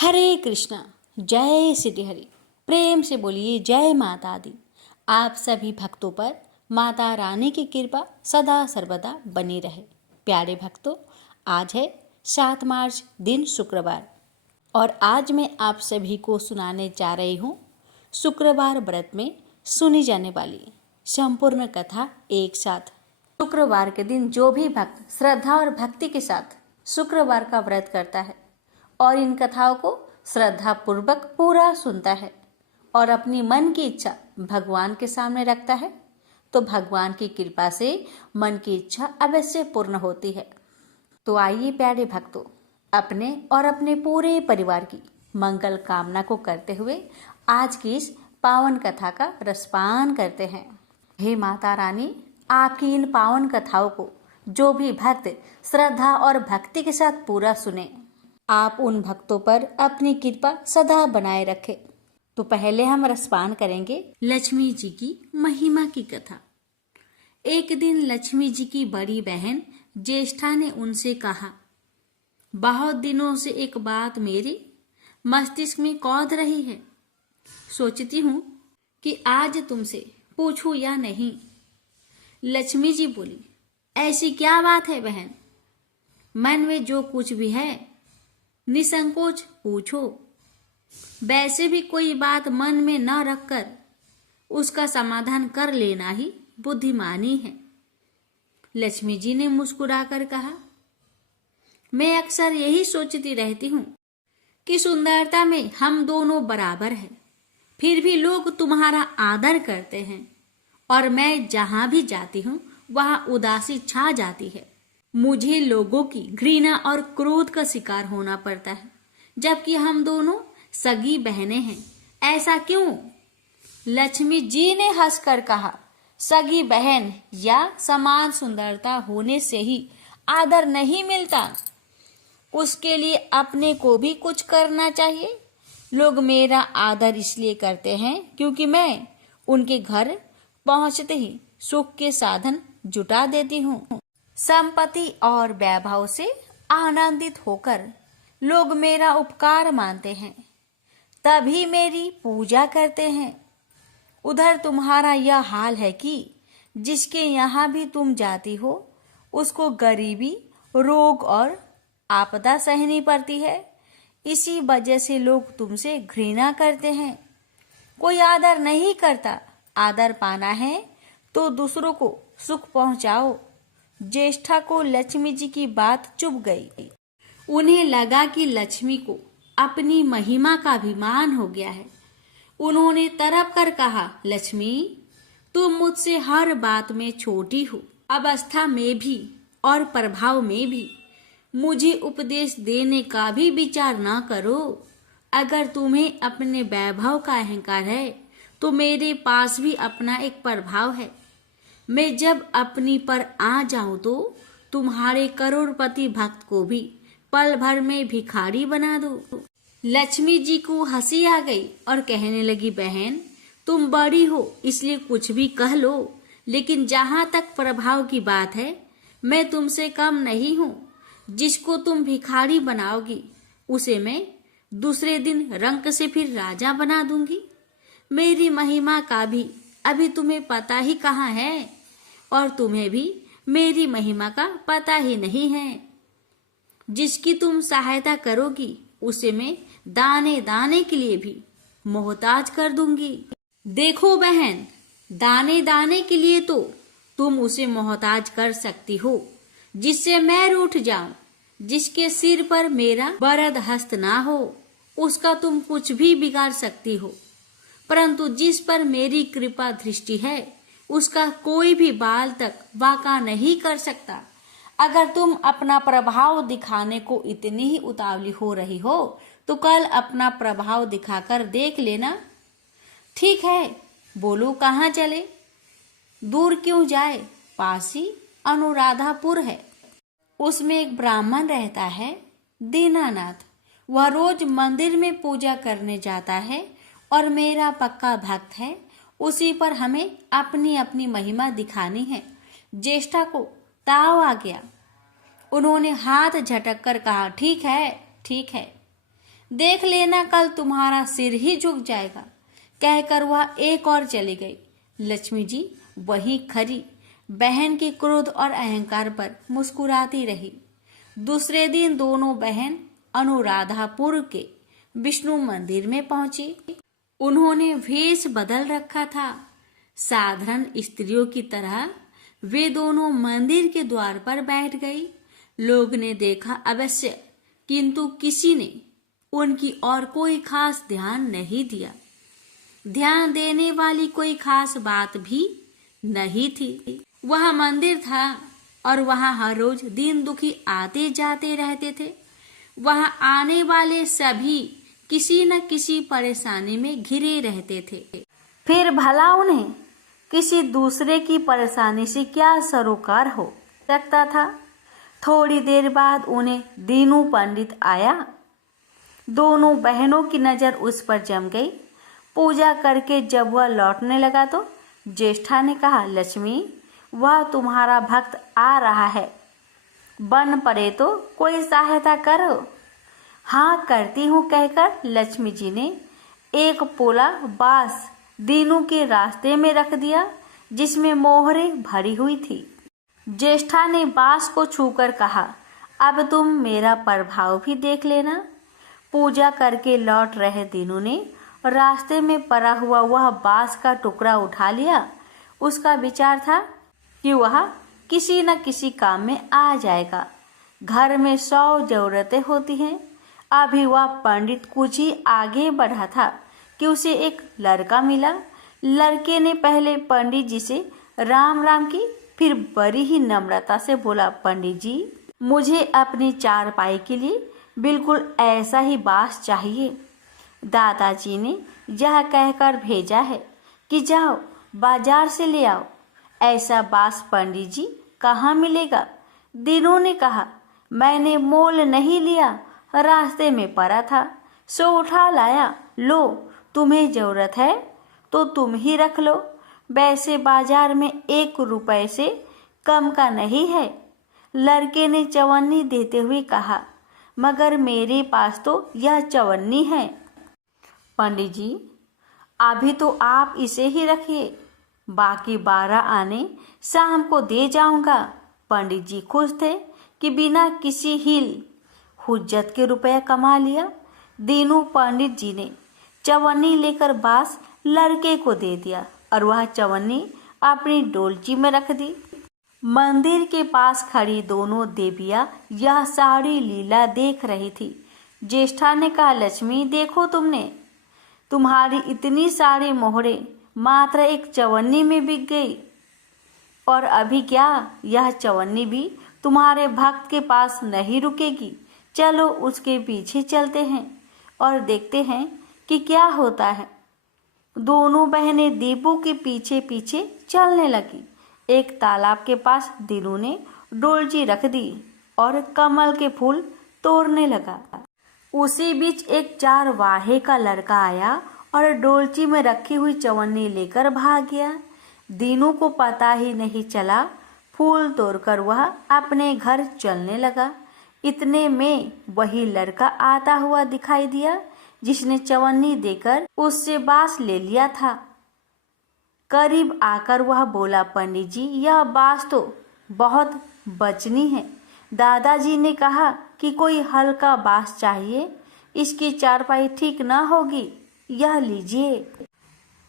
हरे कृष्णा। जय श्री हरि। प्रेम से बोलिए जय माता दी। आप सभी भक्तों पर माता रानी की कृपा सदा सर्वदा बनी रहे। प्यारे भक्तों, आज है 7 मार्च, दिन शुक्रवार, और आज मैं आप सभी को सुनाने जा रही हूँ शुक्रवार व्रत में सुनी जाने वाली संपूर्ण कथा एक साथ। शुक्रवार के दिन जो भी भक्त श्रद्धा और भक्ति के साथ शुक्रवार का व्रत करता है और इन कथाओं को श्रद्धा पूर्वक पूरा सुनता है और अपनी मन की इच्छा भगवान के सामने रखता है, तो भगवान की कृपा से मन की इच्छा अवश्य पूर्ण होती है। तो आइए प्यारे भक्तों, अपने और अपने पूरे परिवार की मंगल कामना को करते हुए आज की इस पावन कथा का रसपान करते हैं। हे माता रानी, आपकी इन पावन कथाओं को जो भी भक्त श्रद्धा और भक्ति के साथ पूरा सुने, आप उन भक्तों पर अपनी कृपा सदा बनाए रखें। तो पहले हम रसपान करेंगे लक्ष्मी जी की महिमा की कथा। एक दिन लक्ष्मी जी की बड़ी बहन ज्येष्ठा ने उनसे कहा, बहुत दिनों से एक बात मेरे मस्तिष्क में कौध रही है, सोचती हूँ कि आज तुमसे पूछूं या नहीं। लक्ष्मी जी बोली, ऐसी क्या बात है बहन, मन में जो कुछ भी है निसंकोच पूछो। वैसे भी कोई बात मन में न रखकर उसका समाधान कर लेना ही बुद्धिमानी है। लक्ष्मी जी ने मुस्कुराकर कहा, मैं अक्सर यही सोचती रहती हूँ कि सुंदरता में हम दोनों बराबर हैं, फिर भी लोग तुम्हारा आदर करते हैं और मैं जहां भी जाती हूँ वहां उदासी छा जाती है। मुझे लोगों की घृणा और क्रोध का शिकार होना पड़ता है, जबकि हम दोनों सगी बहनें हैं। ऐसा क्यों? लक्ष्मी जी ने हंसकर कहा, सगी बहन या समान सुंदरता होने से ही आदर नहीं मिलता, उसके लिए अपने को भी कुछ करना चाहिए। लोग मेरा आदर इसलिए करते हैं क्योंकि मैं उनके घर पहुंचते ही सुख के साधन जुटा देती हूँ। संपत्ति और वैभव से आनंदित होकर लोग मेरा उपकार मानते हैं, तभी मेरी पूजा करते हैं। उधर तुम्हारा यह हाल है कि जिसके यहाँ भी तुम जाती हो उसको गरीबी, रोग और आपदा सहनी पड़ती है। इसी वजह से लोग तुमसे घृणा करते हैं। कोई आदर नहीं करता। आदर पाना है तो दूसरों को सुख पहुंचाओ। ज्येष्ठा को लक्ष्मी जी की बात चुभ गई। उन्हें लगा कि लक्ष्मी को अपनी महिमा का अभिमान हो गया है। उन्होंने तड़प कर कहा, लक्ष्मी, तुम मुझसे हर बात में छोटी हो, अवस्था में भी और प्रभाव में भी। मुझे उपदेश देने का भी विचार ना करो। अगर तुम्हें अपने वैभव का अहंकार है तो मेरे पास भी अपना एक प्रभाव है। मैं जब अपनी पर आ जाऊं तो तुम्हारे करोड़पति भक्त को भी पल भर में भिखारी बना दो। लक्ष्मी जी को हंसी आ गई और कहने लगी, बहन, तुम बड़ी हो इसलिए कुछ भी कह लो, लेकिन जहां तक प्रभाव की बात है मैं तुमसे कम नहीं हूँ। जिसको तुम भिखारी बनाओगी उसे मैं दूसरे दिन रंक से फिर राजा बना दूंगी। मेरी महिमा का भी अभी तुम्हें पता ही कहाँ है, और तुम्हें भी मेरी महिमा का पता ही नहीं है। जिसकी तुम सहायता करोगी उसे मैं दाने दाने के लिए भी मोहताज कर दूंगी। देखो बहन, दाने दाने के लिए तो तुम उसे मोहताज कर सकती हो जिससे मैं रूठ जाऊं। जिसके सिर पर मेरा वरद हस्त ना हो उसका तुम कुछ भी बिगाड़ सकती हो, परंतु जिस पर मेरी कृपा दृष्टि है उसका कोई भी बाल तक वाका नहीं कर सकता। अगर तुम अपना प्रभाव दिखाने को इतनी ही उतावली हो रही हो तो कल अपना प्रभाव दिखाकर देख लेना। ठीक है, बोलो कहाँ चले? दूर क्यों जाए, पास ही अनुराधापुर है। उसमें एक ब्राह्मण रहता है, दीनानाथ। वह रोज मंदिर में पूजा करने जाता है और मेरा पक्का भक्त है। उसी पर हमें अपनी अपनी महिमा दिखानी है। ज्येष्ठा को ताव आ गया। उन्होंने हाथ झटक कर कहा, ठीक है, ठीक है, देख लेना कल तुम्हारा सिर ही झुक जाएगा। कहकर वह एक और चली गई। लक्ष्मी जी वहीं खड़ी बहन के क्रोध और अहंकार पर मुस्कुराती रही। दूसरे दिन दोनों बहन अनुराधापुर के विष्णु मंदिर में पहुंची। उन्होंने वेश बदल रखा था। साधारण स्त्रियों की तरह वे दोनों मंदिर के द्वार पर बैठ गई। लोग ने देखा अवश्य, किंतु किसी ने उनकी और कोई खास ध्यान नहीं दिया। ध्यान देने वाली कोई खास बात भी नहीं थी। वह मंदिर था और वहां हर रोज दीन दुखी आते जाते रहते थे। वहां आने वाले सभी किसी न किसी परेशानी में घिरे रहते थे। फिर भला उन्हें किसी दूसरे की परेशानी से क्या सरोकार हो सकता था। थोड़ी देर बाद उन्हें दीनू पंडित आया। दोनों बहनों की नजर उस पर जम गई। पूजा करके जब वह लौटने लगा तो ज्येष्ठा ने कहा, लक्ष्मी वह तुम्हारा भक्त आ रहा है, बन पड़े तो कोई सहायता करो। हाँ करती हूँ कहकर लक्ष्मी जी ने एक पोला बांस दीनू के रास्ते में रख दिया, जिसमें मोहरे भरी हुई थी। ज्येष्ठा ने बांस को छूकर कहा, अब तुम मेरा प्रभाव भी देख लेना। पूजा करके लौट रहे दीनू ने रास्ते में पड़ा हुआ वह बांस का टुकड़ा उठा लिया। उसका विचार था कि वह किसी न किसी काम में आ जाएगा। घर में 100 जरूरतें होती हैं। अभी वह पंडित कुछ ही आगे बढ़ा था कि उसे एक लड़का मिला। लड़के ने पहले पंडित जी से राम राम की, फिर बड़ी ही नम्रता से बोला, पंडित जी मुझे अपनी चारपाई के लिए बिल्कुल ऐसा ही बांस चाहिए। दादाजी ने यह कहकर भेजा है कि जाओ बाजार से ले आओ। ऐसा बांस पंडित जी कहाँ मिलेगा? दीनू ने कहा, मैंने मोल नहीं लिया, रास्ते में पड़ा था सो उठा लाया। लो तुम्हें जरूरत है तो तुम ही रख लो। वैसे बाजार में 1 रुपए से कम का नहीं है। लड़के ने चवन्नी देते हुए कहा, मगर मेरे पास तो यह चवन्नी है। पंडित जी अभी तो आप इसे ही रखिए, बाकी 12 आने शाम को दे जाऊंगा। पंडित जी खुश थे कि बिना किसी हिल हुज्जत के रुपया कमा लिया। दीनू पंडित जी ने चवन्नी लेकर बांस लड़के को दे दिया और वह चवन्नी अपनी डोलची में रख दी। मंदिर के पास खड़ी दोनों देवियां यह सारी लीला देख रही थी। ज्येष्ठा ने कहा, लक्ष्मी देखो तुमने, तुम्हारी इतनी सारी मोहरे मात्र एक चवन्नी में बिक गई। और अभी क्या, यह चवन्नी भी तुम्हारे भक्त के पास नहीं रुकेगी। चलो उसके पीछे चलते हैं और देखते हैं कि क्या होता है। दोनों बहनें दीपू के पीछे पीछे चलने लगी। एक तालाब के पास दीनू ने डोलची रख दी और कमल के फूल तोड़ने लगा। उसी बीच एक चारवाहे का लड़का आया और डोलची में रखी हुई चवन्नी लेकर भाग गया। दीनू को पता ही नहीं चला। फूल तोड़कर वह अपने घर चलने लगा। इतने में वही लड़का आता हुआ दिखाई दिया जिसने चवन्नी देकर उससे बांस ले लिया था। करीब आकर वह बोला, पंडित जी यह बांस तो बहुत बचनी है। दादाजी ने कहा कि कोई हल्का बांस चाहिए, इसकी चारपाई ठीक न होगी। यह लीजिए,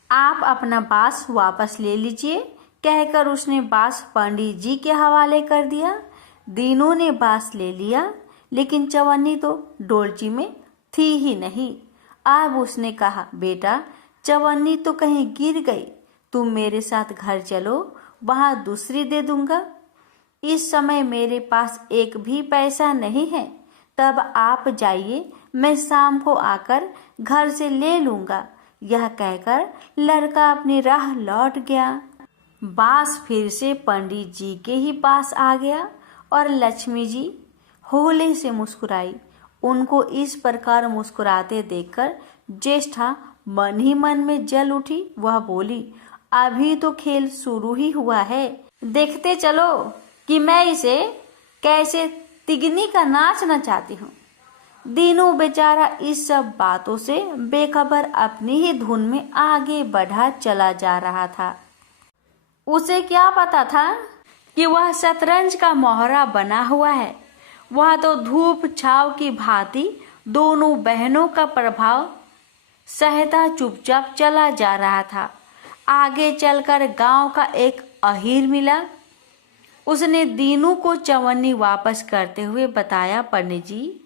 आप अपना बांस वापस ले लीजिए। कहकर उसने बांस पंडित जी के हवाले कर दिया। दीनू ने बांस ले लिया, लेकिन चवन्नी तो डोलची में थी ही नहीं। अब उसने कहा, बेटा चवन्नी तो कहीं गिर गई, तुम मेरे साथ घर चलो, वहां दूसरी दे दूंगा। इस समय मेरे पास एक भी पैसा नहीं है, तब आप जाइए, मैं शाम को आकर घर से ले लूंगा। यह कहकर लड़का अपनी राह लौट गया। बांस फिर से पंडित जी के ही पास आ गया और लक्ष्मी जी होले से मुस्कुराई। उनको इस प्रकार मुस्कुराते देखकर ज्येष्ठा मन ही मन में जल उठी। वह बोली, अभी तो खेल शुरू ही हुआ है, देखते चलो कि मैं इसे कैसे तिगनी का नाच नचाती हूँ। दीनू बेचारा इस सब बातों से बेखबर अपनी ही धुन में आगे बढ़ा चला जा रहा था। उसे क्या पता था कि वह शतरंज का मोहरा बना हुआ है। वह तो धूप छाव की भांति दोनों बहनों का प्रभाव सहता चुपचाप चला जा रहा था। आगे चलकर गांव का एक अहीर मिला। उसने दीनू को चवन्नी वापस करते हुए बताया, पंडित जी,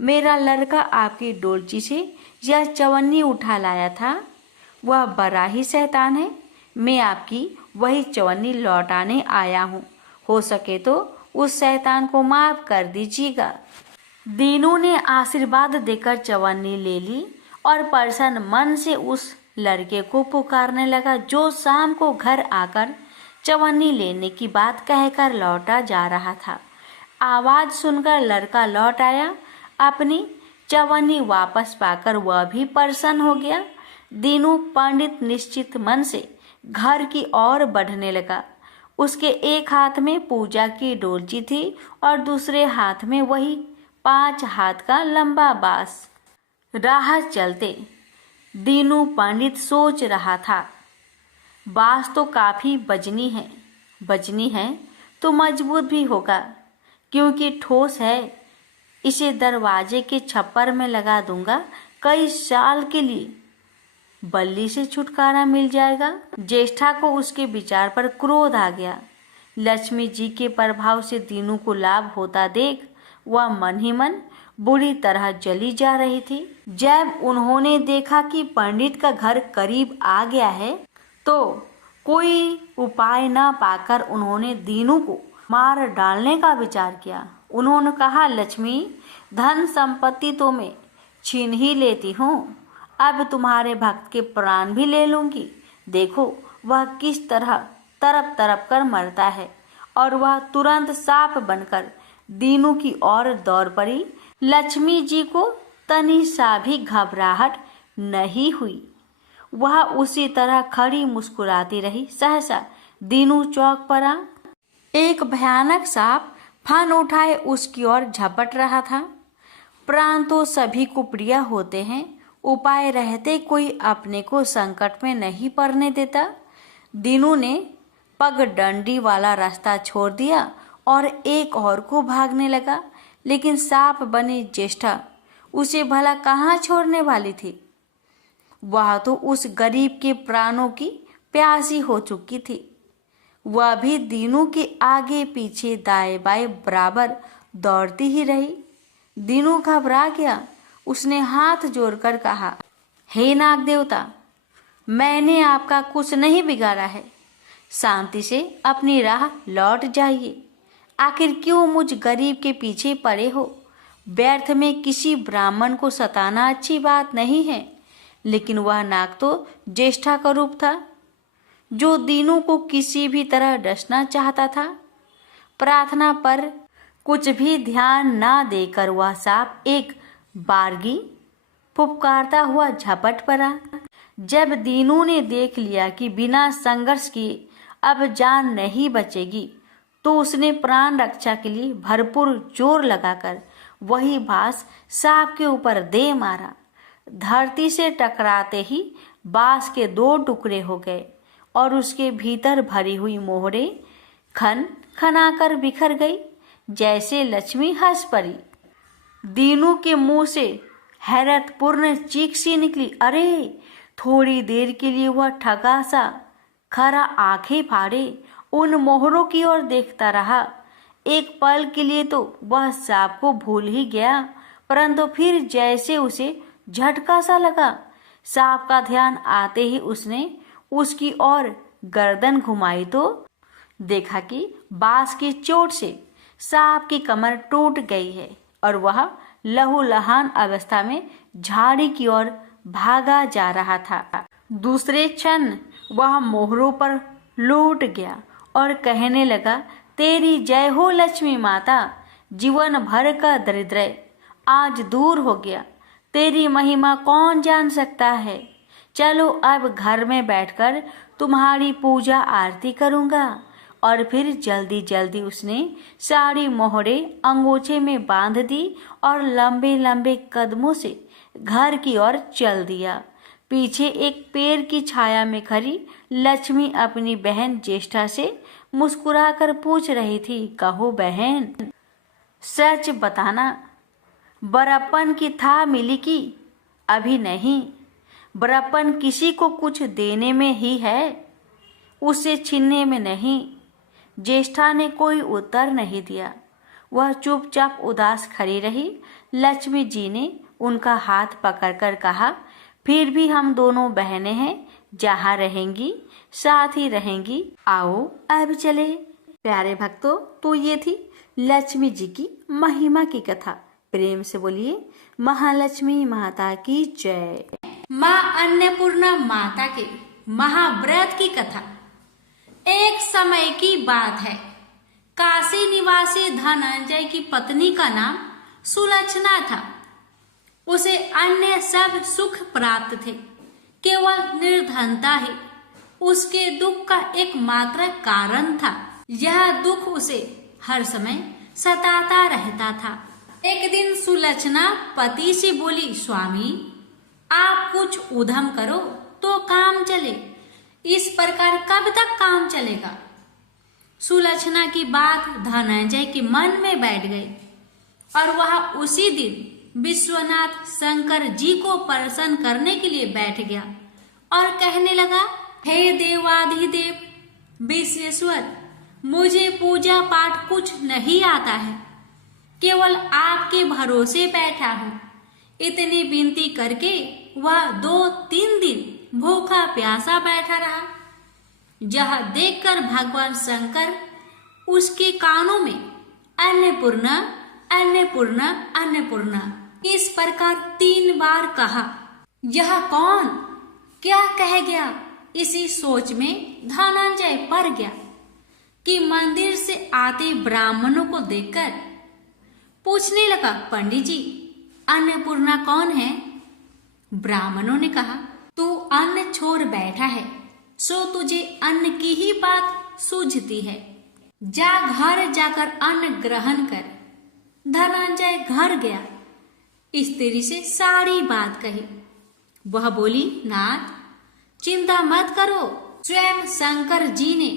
मेरा लड़का आपकी डोलची से यह चवन्नी उठा लाया था। वह बड़ा ही शैतान है। मैं आपकी वही चवन्नी लौटाने आया हूँ। हो सके तो उस शैतान को माफ कर दीजिएगा। दीनू ने आशीर्वाद देकर चवन्नी ले ली और प्रसन्न मन से उस लड़के को पुकारने लगा, जो शाम को घर आकर चवन्नी लेने की बात कहकर लौटा जा रहा था। आवाज सुनकर लड़का लौट आया। अपनी चवन्नी वापस पाकर वह भी प्रसन्न हो गया। दीनू पंडित निश्चित मन से घर की ओर बढ़ने लगा। उसके एक हाथ में पूजा की डोलची थी और दूसरे हाथ में वही 5 हाथ का लंबा बांस। राह चलते दीनू पंडित सोच रहा था, बांस तो काफी बजनी है तो मजबूत भी होगा, क्योंकि ठोस है। इसे दरवाजे के छप्पर में लगा दूंगा, कई साल के लिए बल्ली से छुटकारा मिल जाएगा। ज्येष्ठा को उसके विचार पर क्रोध आ गया। लक्ष्मी जी के प्रभाव से दीनू को लाभ होता देख वह मन ही मन बुरी तरह जली जा रही थी। जब उन्होंने देखा कि पंडित का घर करीब आ गया है तो कोई उपाय न पाकर उन्होंने दीनू को मार डालने का विचार किया। उन्होंने कहा, लक्ष्मी, धन संपत्ति तो मैं छीन ही लेती हूँ, अब तुम्हारे भक्त के प्राण भी ले लूंगी। देखो वह किस तरह तरप तरप कर मरता है। और वह तुरंत सांप बनकर दीनू की ओर दौड़ पड़ी। लक्ष्मी जी को तनी सा भी घबराहट नहीं हुई। वह उसी तरह खड़ी मुस्कुराती रही। सहसा दीनू चौक पड़ा। एक भयानक सांप फन उठाए उसकी ओर झपट रहा था। प्राण तो सभी को प्रिय होते हैं, उपाय रहते कोई अपने को संकट में नहीं पड़ने देता। दीनू ने पगडंडी वाला रास्ता छोड़ दिया और एक और को भागने लगा, लेकिन सांप बनी ज्येष्ठा उसे भला कहाँ छोड़ने वाली थी। वह तो उस गरीब के प्राणों की प्यासी हो चुकी थी। वह भी दीनू के आगे पीछे दाएं बाएं बराबर दौड़ती ही रही। दीनू घबरा गया। उसने हाथ जोड़कर कहा, हे नाग देवता, मैंने आपका कुछ नहीं बिगाड़ा है। शांति से अपनी राह लौट जाइए। आखिर क्यों मुझ गरीब के पीछे पड़े हो। व्यर्थ में किसी ब्राह्मण को सताना अच्छी बात नहीं है। लेकिन वह नाग तो ज्येष्ठा का रूप था, जो दीनू को किसी भी तरह डसना चाहता था। प्रार्थना पर कुछ भी ध्यान ना देकर वह सांप एक बारगी फुफकारता हुआ झपट पड़ा। जब दीनू ने देख लिया कि बिना संघर्ष किए अब जान नहीं बचेगी, तो उसने प्राण रक्षा के लिए भरपूर जोर लगाकर वही बांस सांप के ऊपर दे मारा। धरती से टकराते ही बांस के 2 टुकड़े हो गए और उसके भीतर भरी हुई मोहरे खन खनाकर बिखर गई, जैसे लक्ष्मी हंस पड़ी। दीनू के मुंह से हैरतपूर्ण चीख सी निकली। अरे! थोड़ी देर के लिए वह ठगा सा खरा आंखें फाड़े उन मोहरों की ओर देखता रहा। एक पल के लिए तो वह सांप को भूल ही गया, परंतु फिर जैसे उसे झटका सा लगा। सांप का ध्यान आते ही उसने उसकी ओर गर्दन घुमाई तो देखा कि बांस की चोट से सांप की कमर टूट गई है और वह लहूलुहान अवस्था में झाड़ी की ओर भागा जा रहा था। दूसरे क्षण वह मोहरों पर लौट गया और कहने लगा, तेरी जय हो लक्ष्मी माता। जीवन भर का दरिद्र आज दूर हो गया। तेरी महिमा कौन जान सकता है। चलो अब घर में बैठकर तुम्हारी पूजा आरती करूँगा और फिर जल्दी जल्दी उसने सारी मोहरे अंगोछे में बांध दी और लंबे लंबे कदमों से घर की ओर चल दिया। पीछे एक पेड़ की छाया में खड़ी लक्ष्मी अपनी बहन ज्येष्ठा से मुस्कुराकर पूछ रही थी, कहो बहन, सच बताना, बड़प्पन की था मिली की अभी नहीं? बड़प्पन किसी को कुछ देने में ही है, उसे छीनने में नहीं। ज्येष्ठा ने कोई उत्तर नहीं दिया। वह चुपचाप उदास खड़ी रही। लक्ष्मी जी ने उनका हाथ पकड़कर कहा, फिर भी हम दोनों बहनें हैं, जहाँ रहेंगी साथ ही रहेंगी, आओ अब चले। प्यारे भक्तों, तो ये थी लक्ष्मी जी की महिमा की कथा। प्रेम से बोलिए महालक्ष्मी माता की जय। माँ अन्नपूर्णा माता के महाव्रत की कथा। एक समय की बात है, काशी निवासी धनंजय की पत्नी का नाम सुलक्षणा था। उसे अन्य सब सुख प्राप्त थे, केवल निर्धनता ही उसके दुख का एकमात्र कारण था। यह दुख उसे हर समय सताता रहता था। एक दिन सुलक्षणा पति से बोली, स्वामी, आप कुछ उद्यम करो तो काम चले, इस प्रकार कब तक काम चलेगा? सुलक्षणा की बात धनंजय के मन में बैठ गई और वह उसी दिन विश्वनाथ शंकर जी को प्रसन्न करने के लिए बैठ गया और कहने लगा, हे देवाधिदेव विश्वेश्वर, मुझे पूजा पाठ कुछ नहीं आता है, केवल आपके भरोसे बैठा हूँ। इतनी विनती करके वह 2-3 दिन भूखा प्यासा बैठा रहा। यह देखकर भगवान शंकर उसके कानों में अन्नपूर्णा अन्नपूर्णा अन्नपूर्णा इस प्रकार 3 बार कहा। यह कौन क्या कह गया? इसी सोच में धनंजय पड़ गया कि मंदिर से आते ब्राह्मणों को देखकर पूछने लगा, पंडित जी, अन्नपूर्णा कौन है? ब्राह्मणों ने कहा, तू अन्न छोड़ बैठा है, सो तुझे अन्न की ही बात सूझती है। जा घर जाकर अन्न ग्रहण कर। धनंजय घर गया, स्त्री से सारी बात कही। वह बोली, नाथ, चिंता मत करो, स्वयं शंकर जी ने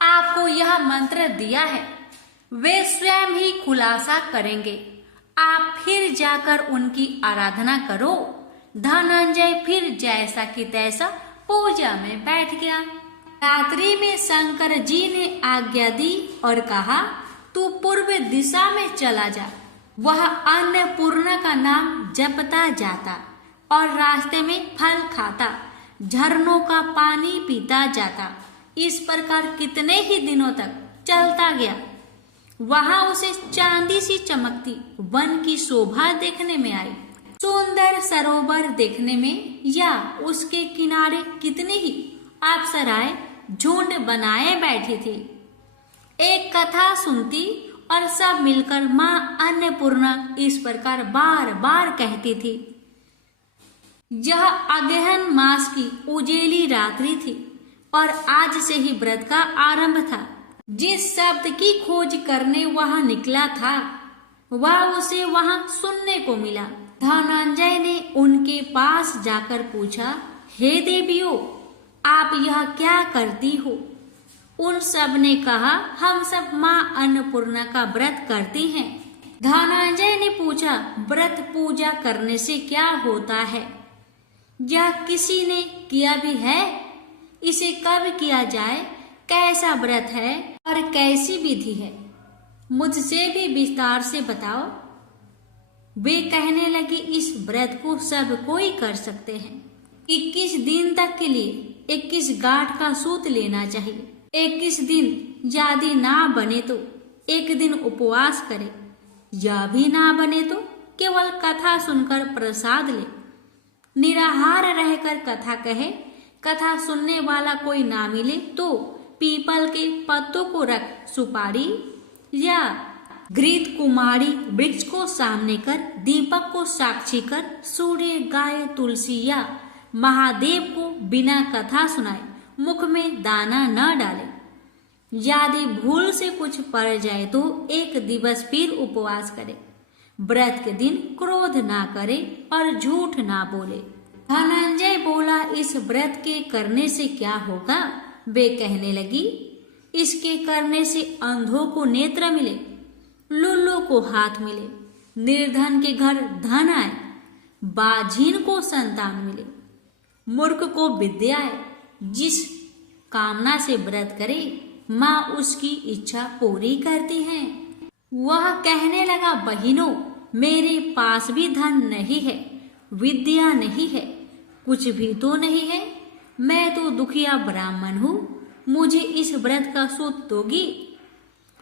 आपको यह मंत्र दिया है, वे स्वयं ही खुलासा करेंगे, आप फिर जाकर उनकी आराधना करो। धनंजय फिर जैसा कि तैसा पूजा में बैठ गया। रात्रि में शंकर जी ने आज्ञा दी और कहा, तू पूर्व दिशा में चला जा। वह अन्नपूर्णा का नाम जपता जाता और रास्ते में फल खाता, झरनों का पानी पीता जाता। इस प्रकार कितने ही दिनों तक चलता गया। वहां उसे चांदी सी चमकती वन की शोभा देखने में आई। सुंदर सरोवर देखने में या उसके किनारे कितनी ही अप्सराएं झुंड बनाए बैठी थी। एक कथा सुनती और सब मिलकर माँ अन्नपूर्णा इस प्रकार बार बार कहती थी। यह अगहन मास की उजेली रात्रि थी और आज से ही व्रत का आरंभ था। जिस शब्द की खोज करने वहां निकला था वह उसे वहां सुनने को मिला। धनंजय ने उनके पास जाकर पूछा, हे देवियों, आप यह क्या करती हो? उन सब ने कहा, हम सब माँ अन्नपूर्णा का व्रत करती हैं। धनंजय ने पूछा, व्रत पूजा करने से क्या होता है? यह किसी ने किया भी है? इसे कब किया जाए? कैसा व्रत है और कैसी विधि है? मुझसे भी विस्तार से बताओ। वे कहने लगे, इस व्रत को सब कोई कर सकते हैं। 21 दिन तक के लिए 21 गांठ का सूत लेना चाहिए। 21 दिन यदि ना बने तो एक दिन उपवास करे, या भी ना बने तो केवल कथा सुनकर प्रसाद ले। निराहार रहकर कथा कहे, कथा सुनने वाला कोई ना मिले तो पीपल के पत्तों को रख सुपारी या घृत कुमारी वृक्ष को सामने कर, दीपक को साक्षी कर, सूर्य, गाय, तुलसी या महादेव को बिना कथा सुनाए मुख में दाना न डाले। यदि भूल से कुछ पड़ जाए तो एक दिवस फिर उपवास करे। व्रत के दिन क्रोध ना करे और झूठ ना बोले। धनंजय बोला, इस व्रत के करने से क्या होगा? वे कहने लगी, इसके करने से अंधों को नेत्र मिले, लुल्लू को हाथ मिले, निर्धन के घर धन आए, बाझीन को संतान मिले, मूर्ख को विद्या आए। जिस कामना से व्रत करे माँ उसकी इच्छा पूरी करती है। वह कहने लगा, बहिनों, मेरे पास भी धन नहीं है, विद्या नहीं है, कुछ भी तो नहीं है। मैं तो दुखिया ब्राह्मण हूँ, मुझे इस व्रत का सूत दोगी?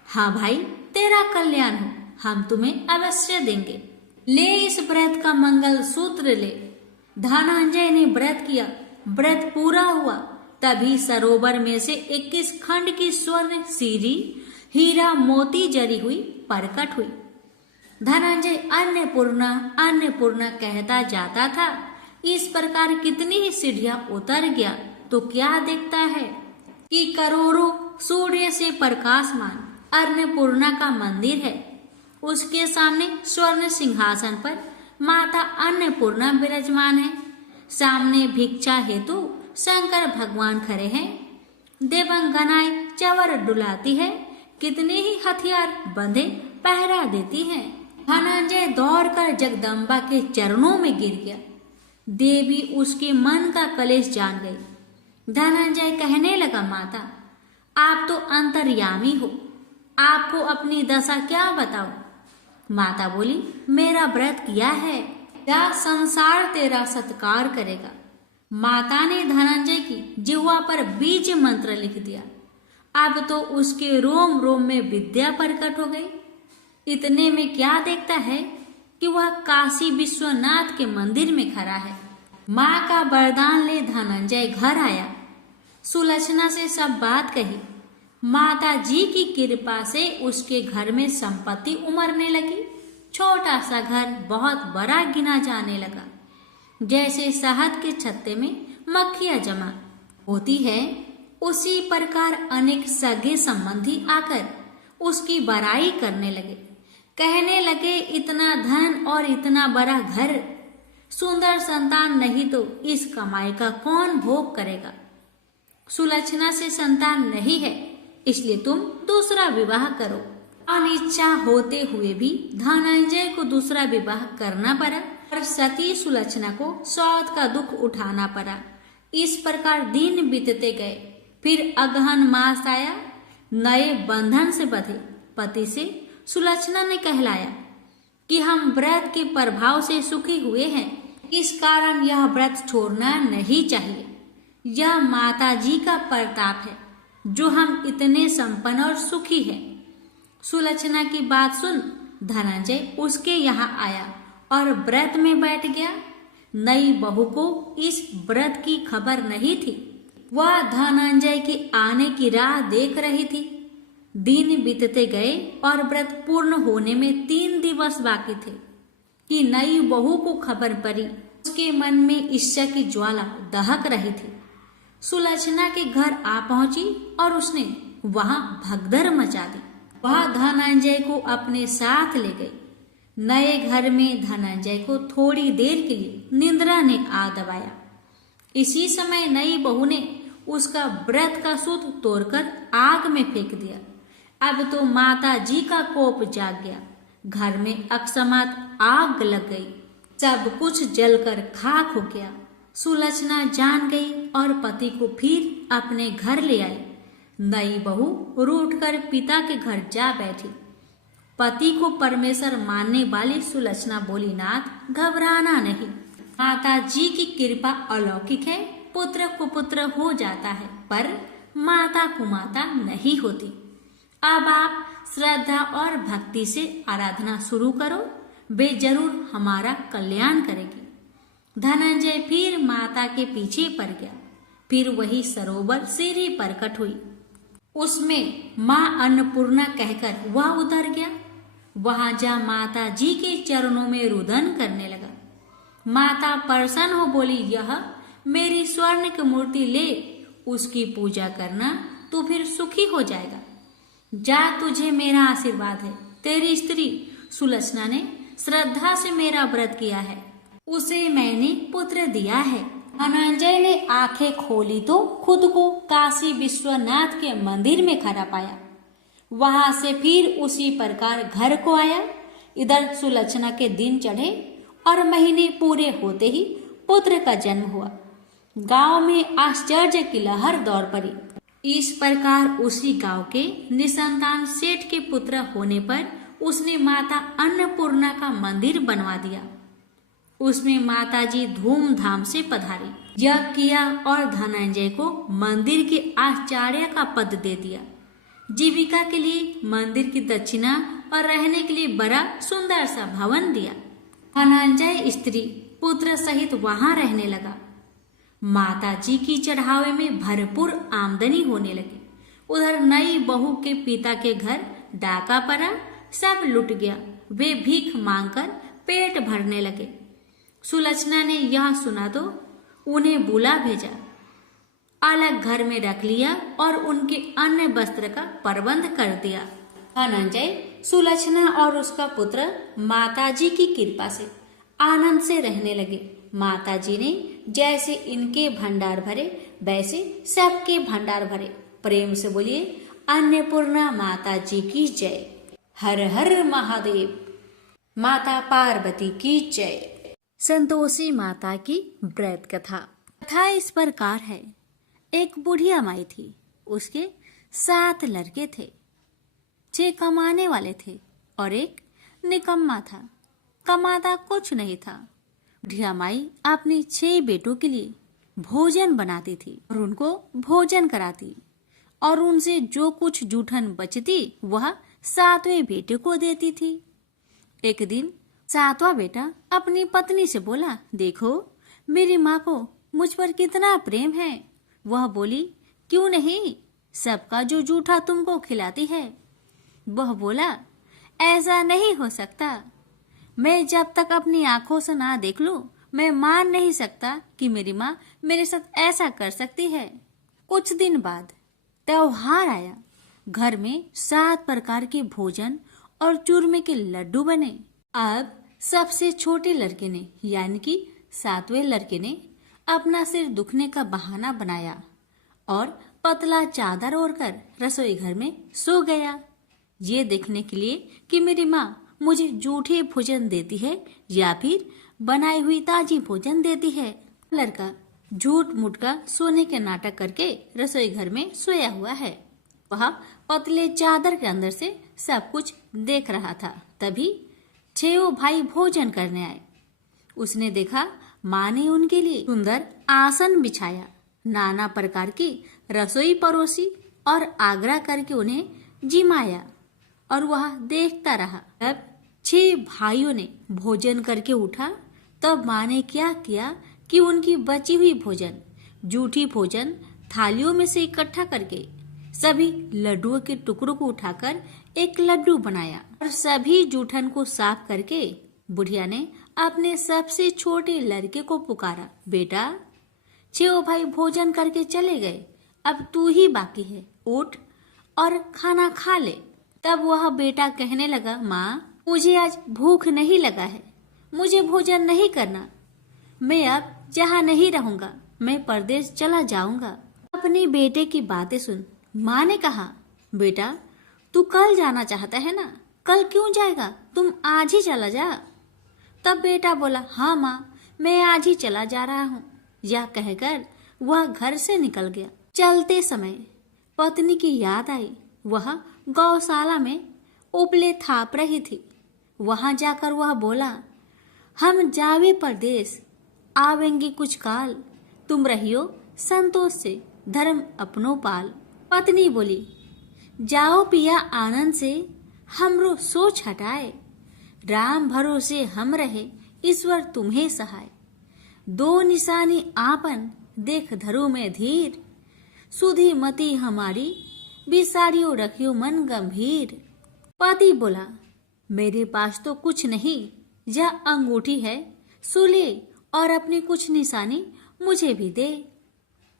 हाँ भाई, तेरा कल्याण हो, हम तुम्हें अवश्य देंगे। ले इस व्रत का मंगल सूत्र ले। धनंजय ने व्रत किया, व्रत पूरा हुआ। तभी सरोवर में से 21 खंड की स्वर्ण सीरी हीरा मोती जरी हुई प्रकट हुई। धनंजय अन्नपूर्णा अन्नपूर्णा कहता जाता था। इस प्रकार कितनी ही सीढ़ियां उतर गया तो क्या देखता है कि करोड़ों सूर्य से प्रकाशमान अन्नपूर्णा का मंदिर है। उसके सामने स्वर्ण सिंहासन पर माता अन्नपूर्णा विराजमान है। सामने भिक्षा हेतु शंकर भगवान खड़े हैं। देवंगनाएं चवर डुलाती है, कितने ही हथियार बंधे पहरा देती हैं। धनंजय दौड़कर जगदम्बा के चरणों में गिर गया। देवी उसके मन का कलेश जान गई। धनंजय कहने लगा, माता, आप तो अंतर्यामी हो, आपको अपनी दशा क्या बताऊं? माता बोली, मेरा व्रत किया है, क्या संसार तेरा सत्कार करेगा। माता ने धनंजय की जिह्वा पर बीज मंत्र लिख दिया। अब तो उसके रोम रोम में विद्या प्रकट हो गई। इतने में क्या देखता है कि वह काशी विश्वनाथ के मंदिर में खड़ा है। माँ का वरदान ले धनंजय घर आया। सुलक्षणा से सब बात कही। माता जी की कृपा से उसके घर में संपत्ति उमड़ने लगी। छोटा सा घर बहुत बड़ा गिना जाने लगा। जैसे शहद के छत्ते में मक्खियां जमा होती है, उसी प्रकार अनेक सगे संबंधी आकर उसकी बड़ाई करने लगे। कहने लगे, इतना धन और इतना बड़ा घर, सुंदर संतान नहीं तो इस कमाई का कौन भोग करेगा। सुलक्षणा से संतान नहीं है, इसलिए तुम दूसरा विवाह करो। अनिच्छा होते हुए भी धनंजय को दूसरा विवाह करना पड़ा और सती सुलक्षणा को सौत का दुख उठाना पड़ा। इस प्रकार दिन बीतते गए। फिर अगहन मास आया। नए बंधन से बंधे पति से सुलक्षणा ने कहलाया कि हम व्रत के प्रभाव से सुखी हुए हैं, इस कारण यह व्रत छोड़ना नहीं चाहिए। यह माता जी का प्रताप है जो हम इतने संपन्न और सुखी हैं। सुलक्षणा की बात सुन धनंजय उसके यहाँ आया और व्रत में बैठ गया। नई बहू को इस व्रत की खबर नहीं थी। वह धनंजय के आने की राह देख रही थी। दिन बीतते गए और व्रत पूर्ण होने में 3 दिवस बाकी थे कि नई बहू को खबर पड़ी। उसके मन में ईर्ष्या की ज्वाला दहक रही थी। सुलक्षणा के घर आ पहुंची और उसने वहां भगदड़ मचा दी। वह धनंजय को अपने साथ ले गई। नए घर में धनंजय को थोड़ी देर के लिए निद्रा ने आ दबाया। इसी समय नई बहू ने उसका व्रत का सूत तोड़कर आग में फेंक दिया। अब तो माता जी का कोप जाग गया। घर में अकस्मात आग लग गई। सब कुछ जलकर खाक हो गया। सुलक्षणा जान गई और पति को फिर अपने घर ले आई। नई बहू रूठकर पिता के घर जा बैठी। पति को परमेश्वर मानने वाली सुलक्षणा बोली, नाथ घबराना नहीं, माता जी की कृपा अलौकिक है। पुत्र कुपुत्र हो जाता है पर माता कुमाता नहीं होती। अब आप श्रद्धा और भक्ति से आराधना शुरू करो, वे जरूर हमारा कल्याण करेगी। धनंजय फिर माता के पीछे पड़ गया। फिर वही सरोवर सीढ़ी प्रकट हुई। उसमें माँ अन्नपूर्णा कहकर वह उतर गया। वहां जा माता जी के चरणों में रुदन करने लगा। माता प्रसन्न हो बोली, यह मेरी स्वर्ण की मूर्ति ले, उसकी पूजा करना तू फिर सुखी हो जाएगा। जा, तुझे मेरा आशीर्वाद है। तेरी स्त्री सुलक्षणा ने श्रद्धा से मेरा व्रत किया है, उसे मैंने पुत्र दिया है। धनंजय ने आंखें खोली तो खुद को काशी विश्वनाथ के मंदिर में खड़ा पाया। वहां से फिर उसी प्रकार घर को आया। इधर सुलक्षणा के दिन चढ़े और महीने पूरे होते ही पुत्र का जन्म हुआ। गांव में आश्चर्य की लहर दौड़ पड़ी। इस प्रकार उसी गांव के निसंतान सेठ के पुत्र होने पर उसने माता अन्नपूर्णा का मंदिर बनवा दिया। उसमें माताजी धूमधाम से पधारी, यज्ञ किया और धनंजय को मंदिर के आचार्य का पद दे दिया। जीविका के लिए मंदिर की दक्षिणा और रहने के लिए बड़ा सुंदर सा भवन दिया। धनंजय स्त्री पुत्र सहित वहां रहने लगा। माताजी की चढ़ावे में भरपूर आमदनी होने लगी। उधर नई बहू के पिता के घर डाका पड़ा, सब लुट गया। वे भीख मांगकर पेट भरने लगे। सुलक्षणा ने यह सुना तो उन्हें बुला भेजा, अलग घर में रख लिया और उनके अन्न वस्त्र का प्रबंध कर दिया। धनंजय, सुलक्षणा और उसका पुत्र माताजी की कृपा से आनंद से रहने लगे। माताजी ने जैसे इनके भंडार भरे वैसे सबके भंडार भरे। प्रेम से बोलिए अन्नपूर्णा माताजी की जय। हर हर महादेव। माता पार्वती की जय। संतोषी माता की व्रत कथा। कथा इस प्रकार है। एक बुढ़िया माई थी, उसके 7 लड़के थे। 6 कमाने वाले थे और एक निकम्मा था, कमाता कुछ नहीं था। बुढ़िया माई अपने 6 बेटों के लिए भोजन बनाती थी और उनको भोजन कराती और उनसे जो कुछ जूठन बचती वह 7वें बेटे को देती थी। एक दिन 7वां बेटा अपनी पत्नी से बोला, देखो मेरी माँ को मुझ पर कितना प्रेम है। वह बोली, क्यों नहीं, सबका जो जूठा तुमको खिलाती है। वह बोला, ऐसा नहीं हो सकता। मैं जब तक अपनी आंखों से ना देख लूं, मैं मान नहीं सकता कि मेरी माँ मेरे साथ ऐसा कर सकती है। कुछ दिन बाद त्योहार आया। घर में 7 प्रकार के भोजन और चूरमे के लड्डू बने। अब सबसे छोटे लड़के ने यानी कि 7वें लड़के ने अपना सिर दुखने का बहाना बनाया और पतला चादर ओढ़कर रसोई घर में सो गया, ये देखने के लिए कि मेरी माँ मुझे जूठे भोजन देती है या फिर बनाई हुई ताजी भोजन देती है। लड़का झूठ मूठ का सोने के नाटक करके रसोई घर में सोया हुआ है। वह पतले चादर के अंदर से सब कुछ देख रहा था। तभी 6 भाई भोजन करने आए। उसने देखा माँ ने उनके लिए सुंदर आसन बिछाया, नाना प्रकार की रसोई परोसी और आग्रह करके उन्हें जिमाया और वह देखता रहा। तब 6 भाइयों ने भोजन करके उठा। तब माँ ने क्या किया कि उनकी बची हुई भोजन, जूठी भोजन थालियों में से इकट्ठा करके सभी लड्डुओं के टुकड़ों को उठाकर एक लड्डू बनाया और सभी जूठन को साफ करके बुढ़िया ने अपने सबसे छोटे लड़के को पुकारा, बेटा 6 भाई भोजन करके चले गए, अब तू ही बाकी है, उठ और खाना खा ले। तब वह बेटा कहने लगा, माँ मुझे आज भूख नहीं लगा है, मुझे भोजन नहीं करना, मैं अब जहाँ नहीं रहूंगा, मैं परदेश चला जाऊंगा। अपने बेटे की बातें सुन माँ ने कहा, बेटा तू कल जाना चाहता है ना, कल क्यों जाएगा, तुम आज ही चला जा। तब बेटा बोला, हाँ माँ मैं आज ही चला जा रहा हूँ। यह कहकर वह घर से निकल गया। चलते समय पत्नी की याद आई। वह गौशाला में उपले थाप रही थी। वहां जाकर वह बोला, हम जावे परदेश, आवेंगे कुछ काल, तुम रहियो संतोष से, धर्म अपनो पाल। पत्नी बोली, जाओ पिया आनंद से, हमरो सोच हटाए, राम भरोसे हम रहे, ईश्वर तुम्हें सहाय। 2 निशानी आपन, देख धरो में धीर, सुधी मती हमारी, बिसारियो रखियो मन गंभीर। पति बोला, मेरे पास तो कुछ नहीं, यह अंगूठी है, सुले और अपनी कुछ निशानी मुझे भी दे।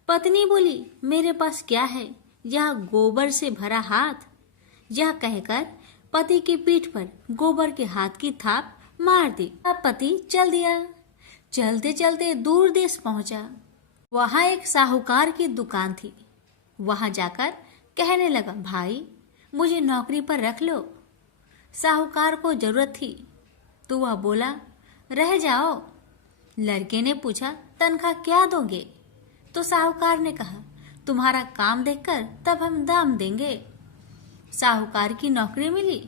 पत्नी बोली, मेरे पास क्या है, यह गोबर से भरा हाथ। यह कहकर पति की पीठ पर गोबर के हाथ की थाप मार दी। अब पति चल दिया। चलते चलते दूर देश पहुंचा। वहां एक साहूकार की दुकान थी। वहां जाकर कहने लगा, भाई मुझे नौकरी पर रख लो। साहूकार को जरूरत थी तो वह बोला, रह जाओ। लड़के ने पूछा, तनख्वाह क्या दोगे? तो साहूकार ने कहा, तुम्हारा काम देखकर तब हम दाम देंगे। साहूकार की नौकरी मिली।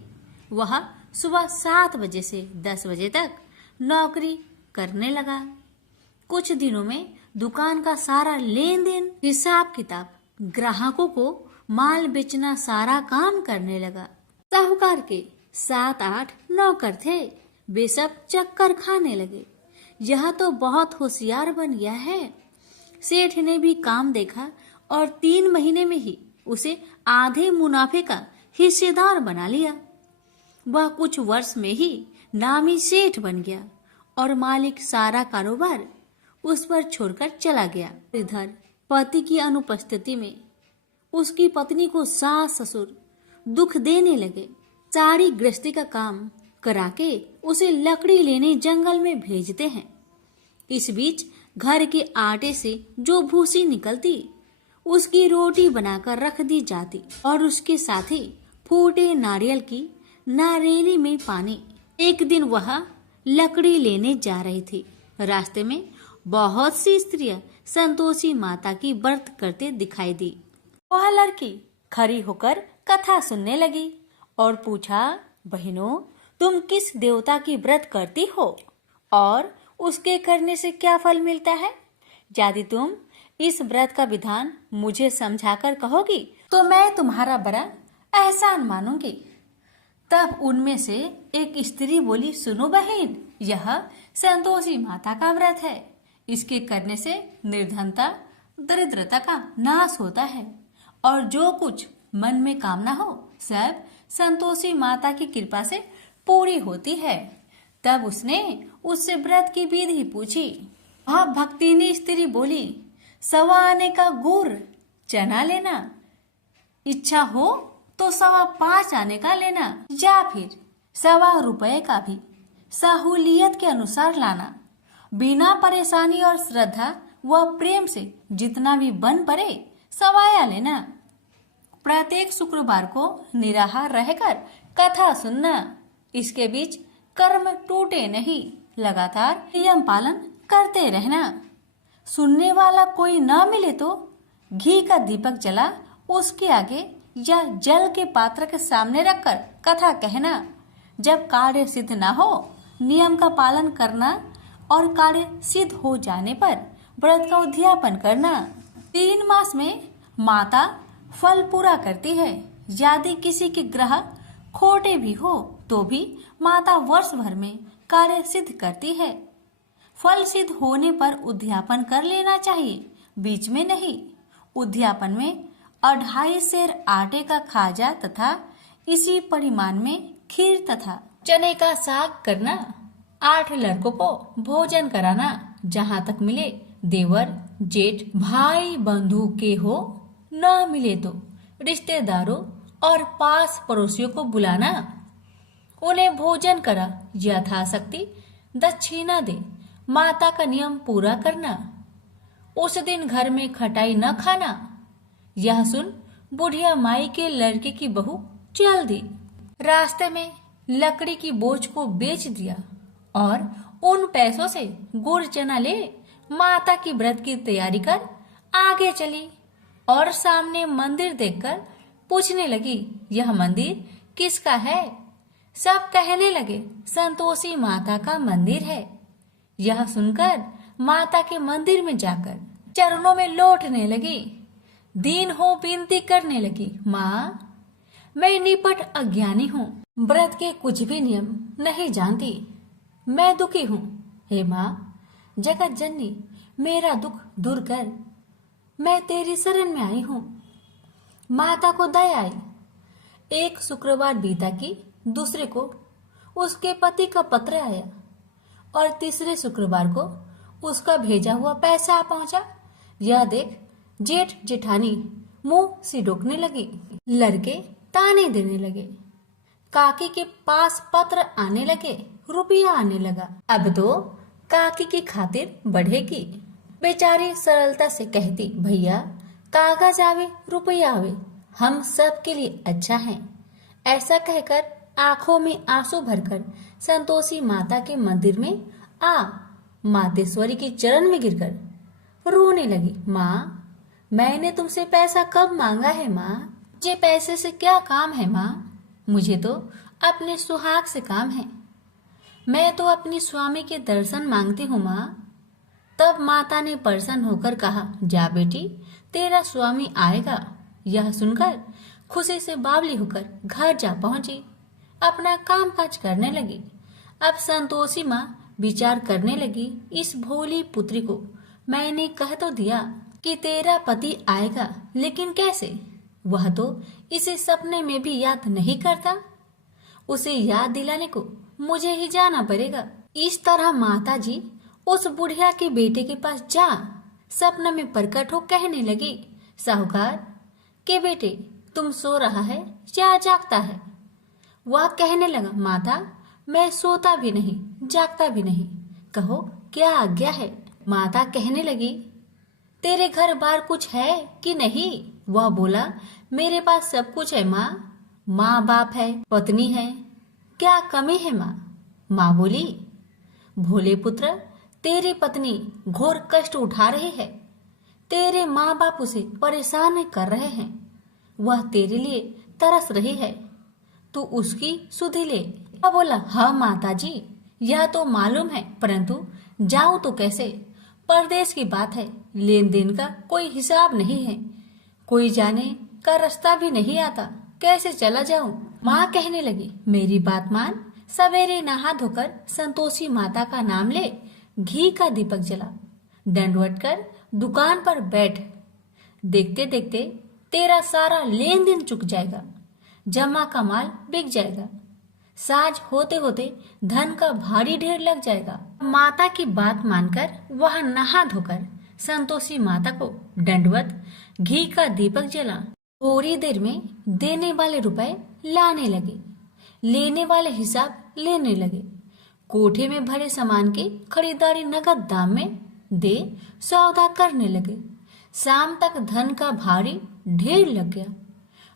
वह सुबह 7 बजे से 10 बजे तक नौकरी करने लगा। कुछ दिनों में दुकान का सारा लेन देन, हिसाब किताब, ग्राहकों को माल बेचना, सारा काम करने लगा। साहूकार के 7-8 नौकर थे। वे सब चक्कर खाने लगे। यह तो बहुत होशियार बन गया है। सेठ ने भी काम देखा और 3 महीने में ही उसे आधे मुनाफे का हिस्सेदार बना लिया। वह कुछ वर्ष में ही नामी सेठ बन गया और मालिक सारा कारोबार उस पर छोड़कर चला गया। इधर पति की अनुपस्थिति में उसकी पत्नी को सास ससुर दुख देने लगे। सारी गृहस्थी का काम करा के उसे लकड़ी लेने जंगल में भेजते हैं। इस बीच घर के आटे से जो भूसी निकलती उसकी रोटी बनाकर रख दी जाती और उसके साथ ही फूटे नारियल की नारेली में पानी। एक दिन वह लकड़ी लेने जा रही थी। रास्ते में बहुत सी स्त्रियां संतोषी माता की व्रत करते दिखाई दी। वह लड़की खड़ी होकर कथा सुनने लगी और पूछा, बहनों तुम किस देवता की व्रत करती हो और उसके करने से क्या फल मिलता है? यदि तुम इस व्रत का विधान मुझे समझाकर कहोगी तो मैं तुम्हारा बड़ा एहसान मानूंगी। तब उनमें से एक स्त्री बोली, सुनो बहन, यह संतोषी माता का व्रत है। इसके करने से निर्धनता, दरिद्रता का नाश होता है और जो कुछ मन में कामना हो सब संतोषी माता की कृपा से पूरी होती है। तब उसने उससे व्रत की विधि पूछी। वह भक्तिनी स्त्री बोली, 1.25 आने का गुड़ चना लेना, इच्छा हो तो 5.25 आने का लेना या फिर 1.25 रुपए का भी सहूलियत के अनुसार लाना। बिना परेशानी और श्रद्धा व प्रेम से जितना भी बन पड़े सवाया लेना। प्रत्येक शुक्रवार को निराहार रहकर कथा सुनना। इसके बीच कर्म टूटे नहीं, लगातार नियम पालन करते रहना। सुनने वाला कोई न मिले तो घी का दीपक जला उसके आगे या जल के पात्र के सामने रखकर कथा कहना। जब कार्य सिद्ध न हो नियम का पालन करना और कार्य सिद्ध हो जाने पर व्रत का उद्यापन करना। 3 मास में माता फल पूरा करती है। यदि किसी के ग्रह खोटे भी हो तो भी माता वर्ष भर में कार्य सिद्ध करती है। फल सिद्ध होने पर उद्यापन कर लेना चाहिए, बीच में नहीं। उद्यापन में 2.5 सेर आटे का खाजा तथा इसी परिमाण में खीर तथा चने का साग करना। 8 लड़कों को भोजन कराना। जहाँ तक मिले देवर, जेठ, भाई बंधु के हो, न मिले तो रिश्तेदारों और पास पड़ोसियों को बुलाना। उन्हें भोजन करा यथाशक्ति दक्षिणा दे। माता का नियम पूरा करना। उस दिन घर में खटाई न खाना। यह सुन बुढ़िया माई के लड़के की बहू चल दी। रास्ते में लकड़ी की बोझ को बेच दिया और उन पैसों से गुड़ चना ले माता की व्रत की तैयारी कर आगे चली और सामने मंदिर देखकर पूछने लगी, यह मंदिर किसका है? सब कहने लगे, संतोषी माता का मंदिर है। यह सुनकर माता के मंदिर में जाकर चरणों में लौटने लगी। दीन हो विनती करने लगी, माँ मैं निपट अज्ञानी हूँ, व्रत के कुछ भी नियम नहीं जानती, मैं दुखी हूँ। हे माँ जगत जननी मेरा दुख दूर कर, मैं तेरी शरण में आई हूँ। माता को दया आई। एक शुक्रवार बीता कि दूसरे को उसके पति का पत्र आया और तीसरे शुक्रवार को उसका भेजा हुआ पैसा आ पहुंचा। यह देख जेठ जेठानी मुंह से रोकने लगी। लड़के ताने देने लगे। काकी के पास पत्र आने लगे, रुपया आने लगा। अब तो काकी की खातिर बढ़ेगी। बेचारी सरलता से कहती, भैया कागज आवे रुपया आवे, हम सब के लिए अच्छा है। ऐसा कहकर आंखों में आंसू भरकर संतोषी माता के मंदिर में आ मातेश्वरी के चरण में गिरकर रोने लगी। माँ, मैंने तुमसे पैसा कब मांगा है माँ? मुझे पैसे से क्या काम है माँ? मुझे तो अपने सुहाग से काम है। मैं तो अपनी स्वामी के दर्शन मांगती हूँ माँ। तब माता ने प्रसन्न होकर कहा, जा बेटी, तेरा स्वामी आएगा। यह सुनकर खुशी से बावली होकर घर जा पहुंची, अपना काम काज करने लगी। अब संतोषी माँ विचार करने लगी, इस भोली पुत्री को मैंने कह तो दिया कि तेरा पति आएगा, लेकिन कैसे? वह तो इसे सपने में भी याद नहीं करता। उसे याद दिलाने को मुझे ही जाना पड़ेगा। इस तरह माता जी उस बुढ़िया के बेटे के पास जा सपना में प्रकट हो कहने लगी, साहूकार के बेटे, तुम सो रहा है या जागता है? वह कहने लगा, माता मैं सोता भी नहीं जागता भी नहीं, कहो क्या आज्ञा है? माता कहने लगी, तेरे घर बार कुछ है कि नहीं? वह बोला, मेरे पास सब कुछ है माँ। माँ बाप है, पत्नी है, क्या कमी है माँ? माँ बोली, भोले पुत्र, तेरी पत्नी घोर कष्ट उठा रही है, तेरे माँ बाप उसे परेशान कर रहे हैं, वह तेरे लिए तरस रही है, तू उसकी सुधि ले। वह बोला, हाँ माता जी, यह तो मालूम है, परंतु जाऊं तो कैसे? परदेश की बात है, लेन देन का कोई हिसाब नहीं है, कोई जाने का रास्ता भी नहीं आता, कैसे चला जाऊं? माँ कहने लगी, मेरी बात मान, सवेरे नहा धोकर संतोषी माता का नाम ले, घी का दीपक जला, दंडवत कर दुकान पर बैठ, देखते देखते तेरा सारा लेन देन चुक जाएगा, जमा का माल बिक जाएगा, साज होते होते धन का भारी ढेर लग जाएगा। माता की बात मानकर वह नहा धोकर संतोषी माता को दंडवत घी का दीपक जला। थोड़ी देर में देने वाले रुपए लाने लगे, लेने वाले हिसाब लेने लगे। कोठे में भरे सामान की खरीदारी नगद दाम में दे सौदा करने लगे। शाम तक धन का भारी ढेर लग गया।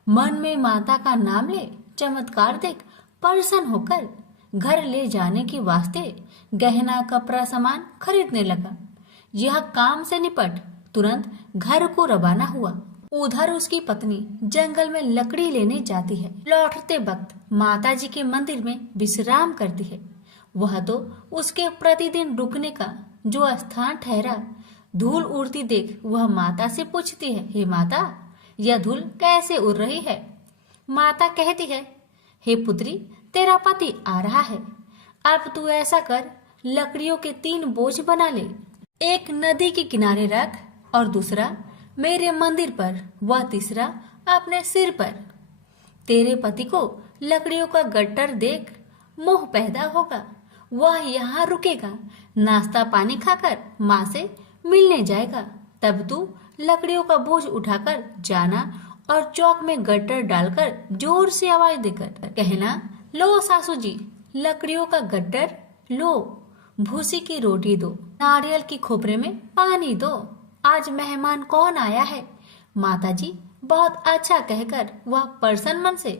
मन में माता का नाम ले चमत्कार देख प्रसन्न होकर घर ले जाने के वास्ते गहना कपड़ा सामान खरीदने लगा। यह काम से निपट तुरंत घर को रवाना हुआ। उधर उसकी पत्नी जंगल में लकड़ी लेने जाती है। लौटते वक्त माता जी के मंदिर में विश्राम करती है। वह तो उसके प्रतिदिन रुकने का जो स्थान ठहरा। धूल उड़ती देख वह माता से पूछती है, हे माता, यह धूल कैसे उड़ रही है? माता कहती है, हे पुत्री, तेरा पति आ रहा है, अब तू ऐसा कर, लकड़ियों के 3 बोझ बना ले, एक नदी के किनारे रख और दूसरा मेरे मंदिर पर, वह तीसरा अपने सिर पर। तेरे पति को लकड़ियों का गट्टर देख मोह पैदा होगा, वह यहाँ रुकेगा, नाश्ता पानी खाकर माँ से मिलने जाएगा। तब तू लकड़ियों का बोझ उठाकर जाना और चौक में गट्टर डालकर जोर से आवाज देकर कहना, लो सासू जी, लकड़ियों का गट्टर लो, भूसी की रोटी दो, नारियल की खोपरे में पानी दो, आज मेहमान कौन आया है? माता जी बहुत अच्छा कहकर वह प्रसन्न मन से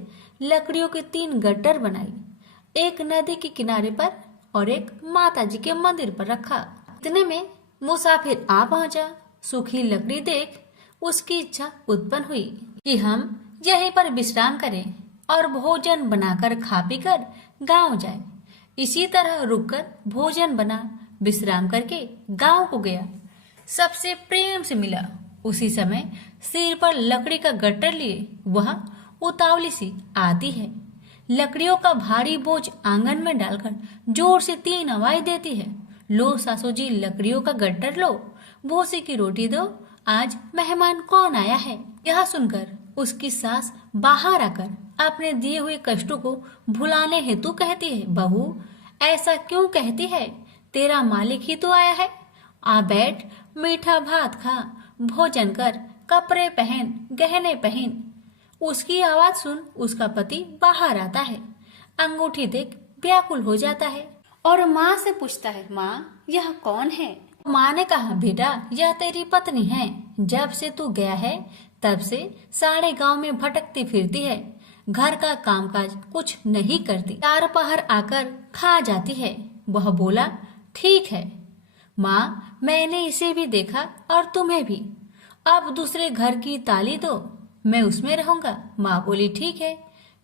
लकड़ियों के 3 गट्टर बनाई, एक नदी के किनारे पर और एक माता जी के मंदिर पर रखा। इतने में मुसाफिर आ पहुंचा। सूखी लकड़ी देख उसकी इच्छा उत्पन्न हुई कि हम यहीं पर विश्राम करें और भोजन बनाकर खा पी कर गाँव जाए। इसी तरह रुककर भोजन बना, विश्राम करके गाँव को गया। सबसे प्रेम से मिला। उसी समय सिर पर लकड़ी का गट्टर लिए वह उतावली सी आती है। लकड़ियों का भारी बोझ आंगन में डालकर जोर से 3 आवाज देती है, लो सासू जी, लकड़ियों का गट्टर लो, भूसी की रोटी दो, आज मेहमान कौन आया है? यह सुनकर उसकी सास बाहर आकर अपने दिए हुए कष्टों को भुलाने हेतु कहती है, बहू ऐसा क्यों कहती है? तेरा मालिक ही तो आया है, आ बैठ, मीठा भात खा, भोजन कर, कपड़े पहन, गहने पहन। उसकी आवाज सुन उसका पति बाहर आता है। अंगूठी देख व्याकुल हो जाता है और माँ से पूछता है, माँ यह कौन है? माँ ने कहा, बेटा यह तेरी पत्नी है। जब से तू गया है तब से सारे गांव में भटकती फिरती है, घर का कामकाज कुछ नहीं करती, चार पहर आकर खा जाती है। वह बोला, ठीक है माँ, मैंने इसे भी देखा और तुम्हें भी। अब दूसरे घर की ताली दो, मैं उसमें रहूंगा। माँ बोली, ठीक है,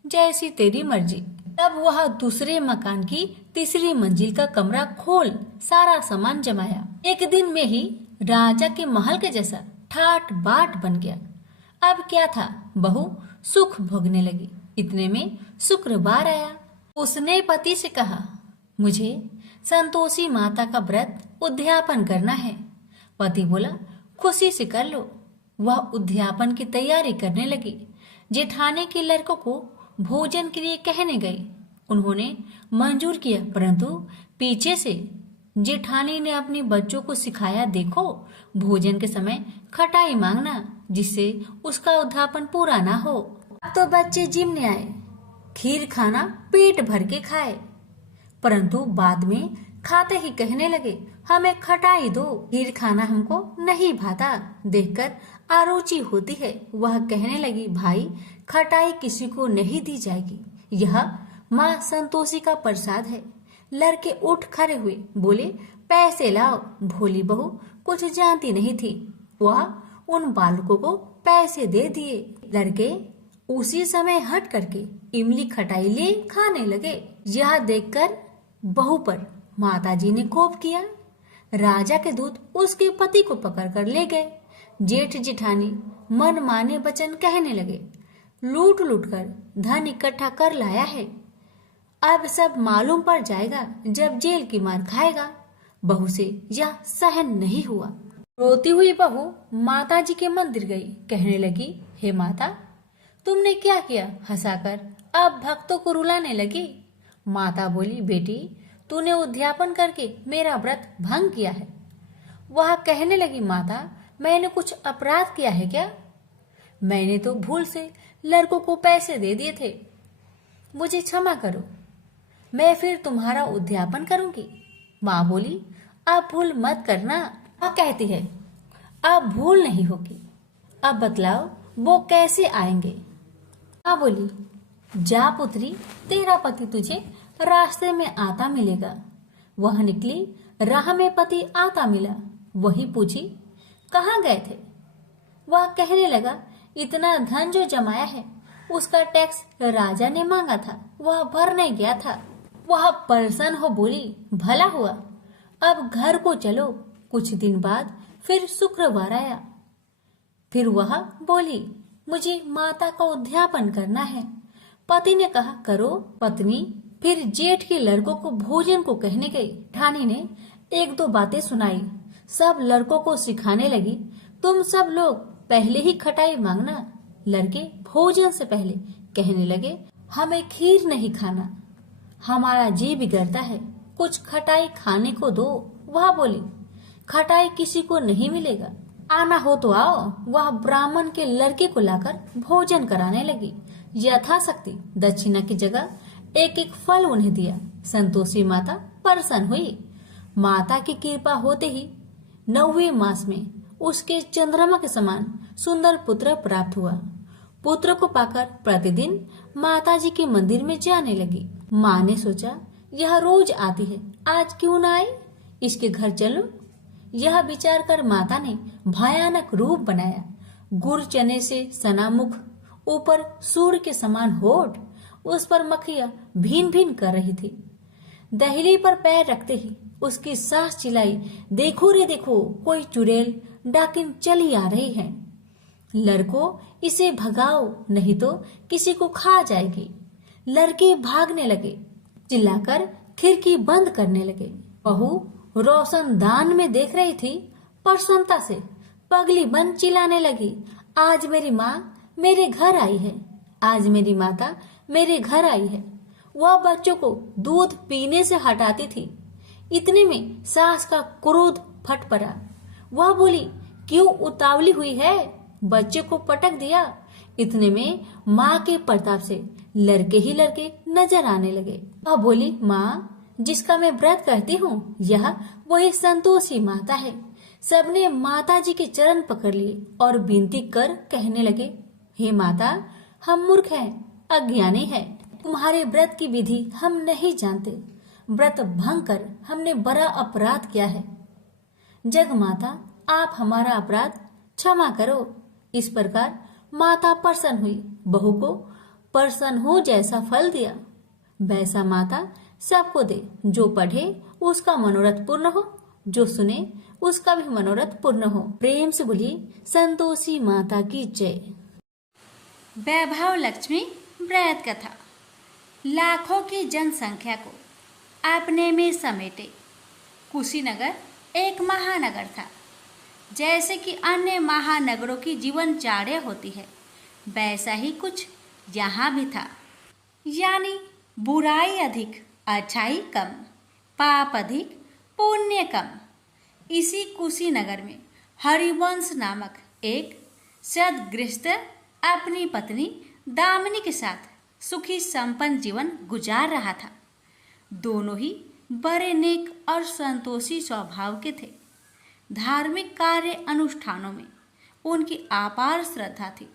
जैसी तेरी मर्जी। तब वह दूसरे मकान की तीसरी मंजिल का कमरा खोल सारा सामान जमाया। एक दिन में ही राजा के महल के जैसा ठाट बाट बन गया। अब क्या था, बहू सुख भोगने लगी। इतने में शुक्रवार आया। उसने पति से कहा, मुझे संतोषी माता का व्रत उद्यापन करना है। पति बोला, खुशी से कर लो। वह उद्यापन की तैयारी करने लगी। जेठानी के लड़कों को भोजन के लिए कहने गई। उन्होंने मंजूर किया, परंतु पीछे से जेठानी ने अपने बच्चों को सिखाया, देखो भोजन के समय खटाई मांगना, जिससे उसका उद्यापन पूरा ना हो। अब तो बच्चे जिमने आए, खीर खाना पेट भर के खाए, परंतु बाद में खाते ही कहने लगे, हमें खटाई दो, खीर खाना हमको नहीं भाता। देखकर आरुचि होती है। वह कहने लगी, भाई खटाई किसी को नहीं दी जाएगी, यह माँ संतोषी का प्रसाद है। लड़के उठ खड़े हुए, बोले, पैसे लाओ। भोली बहू कुछ जानती नहीं थी, वह उन बालकों को पैसे दे दिए। लड़के उसी समय हट करके इमली खटाई ले खाने लगे। यह देखकर बहू पर माताजी ने कोप किया। राजा के दूत उसके पति को पकड़कर ले गए। जेठ जेठानी मन माने वचन कहने लगे, लूट लूट कर धन इकट्ठा कर लाया है, अब सब मालूम पड़ जाएगा जब जेल की मार खाएगा। बहू से यह सहन नहीं हुआ। रोती हुई बहू माताजी के मंदिर गई। कहने लगी, हे माता, तुमने क्या किया? हंसाकर अब भक्तों को रुलाने लगी। माता बोली, बेटी तूने उद्यापन करके मेरा व्रत भंग किया है। वह कहने लगी, माता मैंने कुछ अपराध किया है क्या? मैंने तो भूल से लड़कों को पैसे दे दिए थे, मुझे क्षमा करो, मैं फिर तुम्हारा उद्यापन करूंगी। माँ बोली, अब भूल मत करना। वह कहती है, अब भूल नहीं होगी, अब बतलाओ वो कैसे आएंगे? माँ बोली, जा पुत्री, तेरा पति तुझे रास्ते में आता मिलेगा। वह निकली, राह में पति आता मिला। वही पूछी, कहाँ गए थे? वह कहने लगा, इतना धन जो जमाया है उसका टैक्स राजा ने मांगा था, वह भरने गया था। वह परेशान हो बोली, भला हुआ, अब घर को चलो। कुछ दिन बाद फिर शुक्रवार आया। फिर वह बोली, मुझे माता का उद्यापन करना है। पति ने कहा, करो। पत्नी फिर जेठ के लड़कों को भोजन को कहने गई। ठानी ने एक दो बातें सुनाई। सब लड़कों को सिखाने लगी, तुम सब लोग पहले ही खटाई मांगना। लड़के भोजन से पहले कहने लगे, हमें खीर नहीं खाना, हमारा जी बिगड़ता है, कुछ खटाई खाने को दो। वह बोली, खटाई किसी को नहीं मिलेगा, आना हो तो आओ। वह ब्राह्मण के लड़के को लाकर भोजन कराने लगी। यथाशक्ति दक्षिणा की जगह एक एक फल उन्हें दिया। संतोषी माता प्रसन्न हुई। माता की कृपा होते ही 9वें मास में उसके चंद्रमा के समान सुंदर पुत्र प्राप्त हुआ। पुत्र को पाकर प्रतिदिन माताजी के मंदिर में जाने लगी। माँ ने सोचा, यह रोज आती है, आज क्यों न आए, इसके घर चलो। यह विचार कर माता ने भयानक रूप बनाया। गुड़ चने से सना मुख, ऊपर सूर्य के समान होठ, उस पर मक्खियां भीन भीन कर रही थी। दहली पर पैर रखते ही उसकी सास चिल्लाई, देखो रे देखो, कोई चुड़ैल डाकिन चली आ रही है, लड़कों इसे भगाओ नहीं तो किसी को खा जाएगी। लड़के भागने लगे, चिल्लाकर खिड़की बंद करने लगे। बहू रोशनदान में देख रही थी, प्रसन्नता से पगली बन चिल्लाने लगी, आज मेरी माँ मेरे घर आई है, आज मेरी माता मेरे घर आई है। वह बच्चों को दूध पीने से हटाती थी। इतने में सास का क्रोध फट पड़ा। वह बोली, क्यों उतावली हुई है, बच्चे को पटक दिया। इतने में माँ के प्रताप से लड़के ही लड़के नजर आने लगे। वह बोली, माँ, जिसका मैं व्रत करती हूँ यह वही संतोषी माता है। सबने माता जी के चरण पकड़ लिए और विनती कर कहने लगे, हे माता, हम मूर्ख हैं, अज्ञानी हैं। तुम्हारे व्रत की विधि हम नहीं जानते। व्रत भंग कर हमने बड़ा अपराध किया है। जग माता, आप हमारा अपराध क्षमा करो। इस प्रकार माता प्रसन्न हुई। बहू को प्रसन्न हो जैसा फल दिया वैसा माता सबको दे। जो पढ़े उसका मनोरथ पूर्ण हो, जो सुने उसका भी मनोरथ पूर्ण हो। प्रेम से बोलिए संतोषी माता की जय। वैभव लक्ष्मी व्रत कथा। लाखों की जनसंख्या को अपने में समेटे कुशीनगर एक महानगर था। जैसे कि अन्य महानगरों की जीवनचर्या होती है वैसा ही कुछ यहाँ भी था। यानी बुराई अधिक, अच्छाई कम, पाप अधिक, पुण्य कम। इसी कुशीनगर में हरिवंश नामक एक सद्गृहस्थ अपनी पत्नी दामिनी के साथ सुखी संपन्न जीवन गुजार रहा था। दोनों ही बड़े नेक और संतोषी स्वभाव के थे। धार्मिक कार्य अनुष्ठानों में उनकी अपार श्रद्धा थी।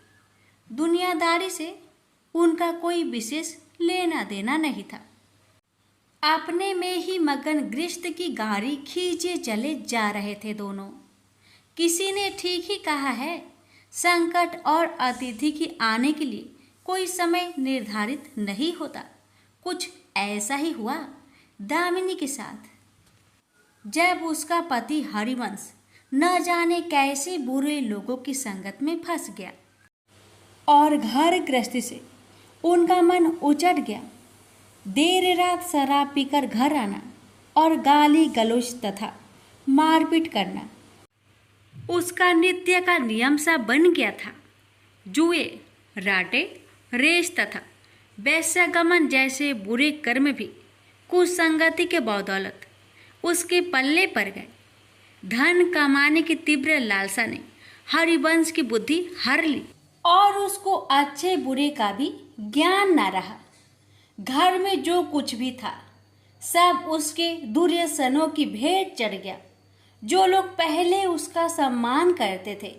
दुनियादारी से उनका कोई विशेष लेना देना नहीं था। अपने में ही मगन गृहस्थ की गाड़ी खींचे चले जा रहे थे दोनों। किसी ने ठीक ही कहा है, संकट और अतिथि की आने के लिए कोई समय निर्धारित नहीं होता। कुछ ऐसा ही हुआ दामिनी के साथ। जब उसका पति हरिवंश न जाने कैसे बुरे लोगों की संगत में फंस गया और घर गृहस्थी से उनका मन उचट गया। देर रात शराब पीकर घर आना और गाली गलौज तथा मारपीट करना उसका नित्य का नियम सा बन गया था। जुए, राटे, रेस तथा वैश्यागमन जैसे बुरे कर्म भी कुसंगति के बदौलत उसके पल्ले पड़ गए। धन कमाने की तीव्र लालसा ने हरिवंश की बुद्धि हर ली और उसको अच्छे बुरे का भी ज्ञान न रहा। घर में जो कुछ भी था सब उसके दुर्व्यसनों की भेंट चढ़ गया। जो लोग पहले उसका सम्मान करते थे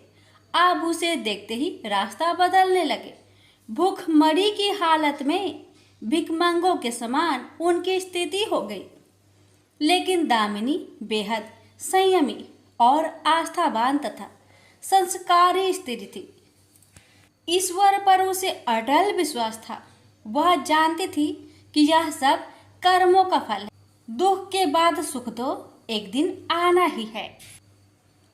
अब उसे देखते ही रास्ता बदलने लगे। भूखमरी की हालत में भिखमंगों के समान उनकी स्थिति हो गई। लेकिन दामिनी बेहद संयमी और आस्थावान तथा संस्कारी स्त्री थी। ईश्वर पर उसे अटल विश्वास था। वह जानती थी कि यह सब कर्मों का फल है। दुख के बाद सुख तो एक दिन आना ही है।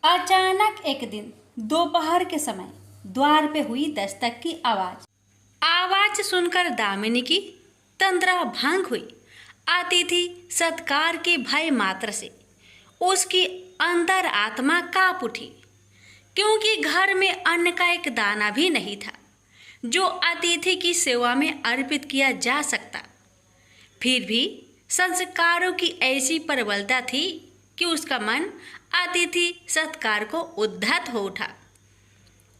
अचानक एक दिन दोपहर के समय द्वार पे हुई दस्तक की आवाज सुनकर दामिनी की तंद्रा भंग हुई। अतिथि सत्कार के भय मात्र से उसकी अंतर आत्मा कांप उठी, क्योंकि घर में अन्न का एक दाना भी नहीं था जो अतिथि की सेवा में अर्पित किया जा सकता। फिर भी संस्कारों की ऐसी प्रबलता थी कि उसका मन अतिथि सत्कार को उद्धत हो उठा।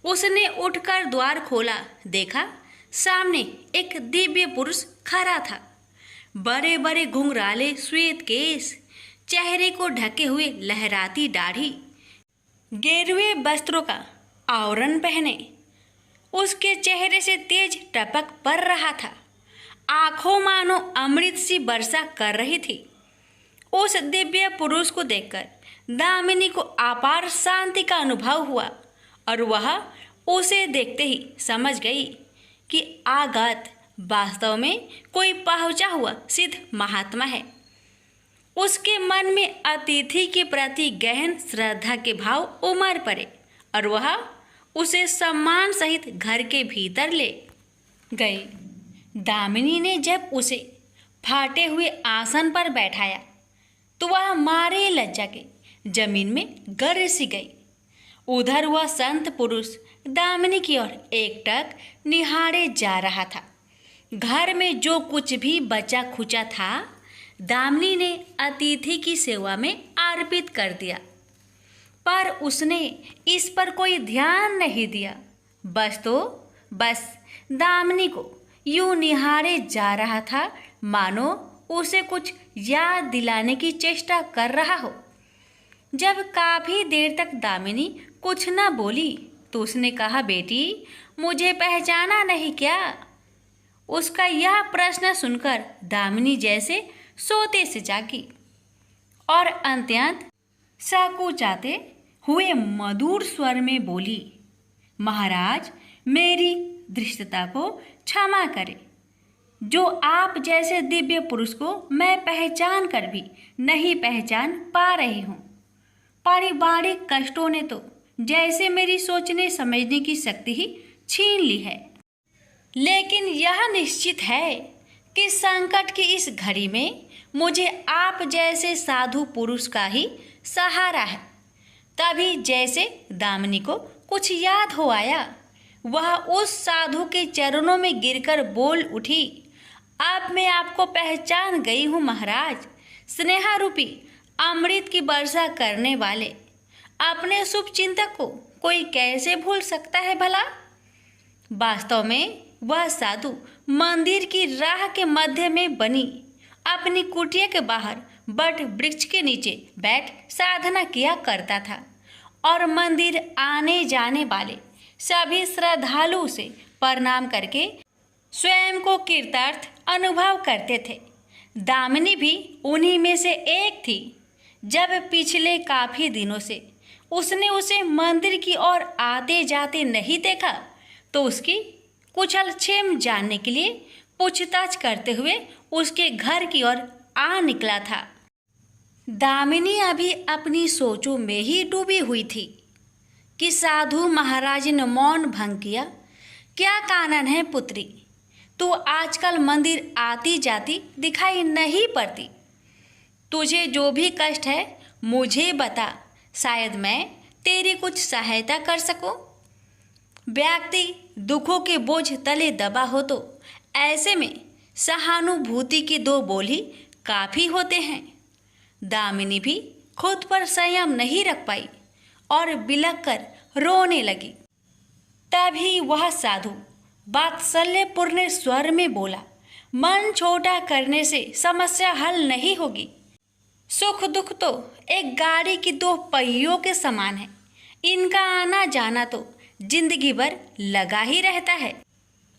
उसने उठकर द्वार खोला, देखा सामने एक दिव्य पुरुष खड़ा था। बड़े बड़े घुंघराले श्वेत केश, चेहरे को ढके हुए लहराती दाढ़ी, गेरुए वस्त्रों का आवरण पहने उसके चेहरे से तेज टपक पड़ रहा था। आंखों मानो अमृत सी वर्षा कर रही थी। उस दिव्य पुरुष को देखकर दामिनी को अपार शांति का अनुभव हुआ और वह उसे देखते ही समझ गई कि आगत वास्तव में कोई पहुंचा हुआ सिद्ध महात्मा है। उसके मन में अतिथि के प्रति गहन श्रद्धा के भाव उमड़ पड़े और वह उसे सम्मान सहित घर के भीतर ले गई। दामिनी ने जब उसे फाटे हुए आसन पर बैठाया तो वह मारे लज्जा के जमीन में गिर सी गई। उधर वह संत पुरुष दामिनी की ओर एकटक निहारे जा रहा था। घर में जो कुछ भी बचा खुचा था दामिनी ने अतिथि की सेवा में अर्पित कर दिया। पर उसने इस पर कोई ध्यान नहीं दिया। बस दामिनी को यूं निहारे जा रहा था मानो उसे कुछ याद दिलाने की चेष्टा कर रहा हो। जब काफी देर तक दामिनी कुछ न बोली तो उसने कहा, बेटी मुझे पहचाना नहीं क्या? उसका यह प्रश्न सुनकर दामिनी जैसे सोते से जागी और अत्यंत संकुचाते हुए मधुर स्वर में बोली, महाराज मेरी धृष्टता को क्षमा करें। जो आप जैसे दिव्य पुरुष को मैं पहचान कर भी नहीं पहचान पा रही हूँ। पारिवारिक कष्टों ने तो जैसे मेरी सोचने समझने की शक्ति ही छीन ली है। लेकिन यह निश्चित है कि संकट की इस घड़ी में मुझे आप जैसे साधु पुरुष का ही सहारा है। तभी जैसे दामिनी को कुछ याद हो आया, वह उस साधु के चरणों में गिरकर बोल उठी, अब मैं आपको पहचान गई हूँ महाराज। स्नेहा रूपी अमृत की वर्षा करने वाले अपने शुभ चिंतक को कोई कैसे भूल सकता है भला? वास्तव में वह साधु मंदिर की राह के मध्य में बनी अपनी कुटिया के बाहर बट वृक्ष के नीचे बैठ साधना किया करता था और मंदिर आने जाने वाले सभी श्रद्धालु से प्रणाम करके स्वयं को कृतार्थ अनुभव करते थे। दामिनी भी उन्हीं में से एक थी। जब पिछले काफी दिनों से उसने उसे मंदिर की ओर आते जाते नहीं देखा तो उसकी कुशल क्षेम जानने के लिए पूछताछ करते हुए उसके घर की ओर आ निकला था। दामिनी अभी अपनी सोचों में ही डूबी हुई थी कि साधु महाराज ने मौन भंग किया। क्या कानन है पुत्री, तू आजकल मंदिर आती जाती दिखाई नहीं पड़ती। तुझे जो भी कष्ट है मुझे बता, शायद मैं तेरी कुछ सहायता कर सकूं। व्यक्ति दुखों के बोझ तले दबा हो तो ऐसे में सहानुभूति के दो बोल ही काफी होते हैं। दामिनी भी खुद पर संयम नहीं रख पाई और बिलख कर रोने लगी। तभी वह साधु वात्सल्यपूर्ण स्वर में बोला, मन छोटा करने से समस्या हल नहीं होगी। सुख दुख तो एक गाड़ी की दो पहियों के समान है। इनका आना जाना तो जिंदगी भर लगा ही रहता है।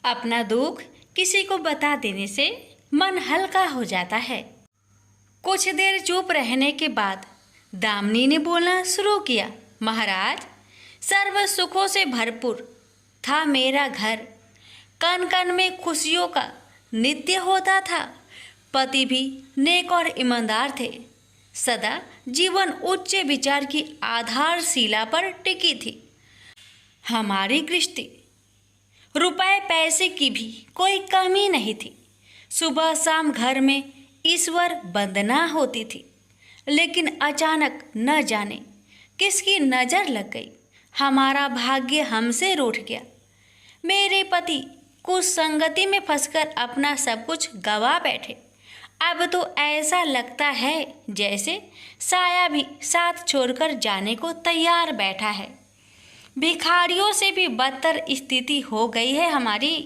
अपना दुख किसी को बता देने से मन हल्का हो जाता है। कुछ देर चुप रहने के बाद दामिनी ने बोलना शुरू किया, महाराज सर्व सुखों से भरपूर था मेरा घर। कण कण में खुशियों का नित्य होता था। पति भी नेक और ईमानदार थे। सदा जीवन उच्च विचार की आधारशिला पर टिकी थी। हमारी गृहस्थी रुपए पैसे की भी कोई कमी नहीं थी। सुबह शाम घर में ईश्वर वंदना होती थी। लेकिन अचानक न जाने किसकी नज़र लग गई, हमारा भाग्य हमसे रूठ गया। मेरे पति कुछ संगति में फंसकर अपना सब कुछ गवा बैठे। अब तो ऐसा लगता है जैसे साया भी साथ छोड़कर जाने को तैयार बैठा है। भिखारियों से भी बदतर स्थिति हो गई है हमारी।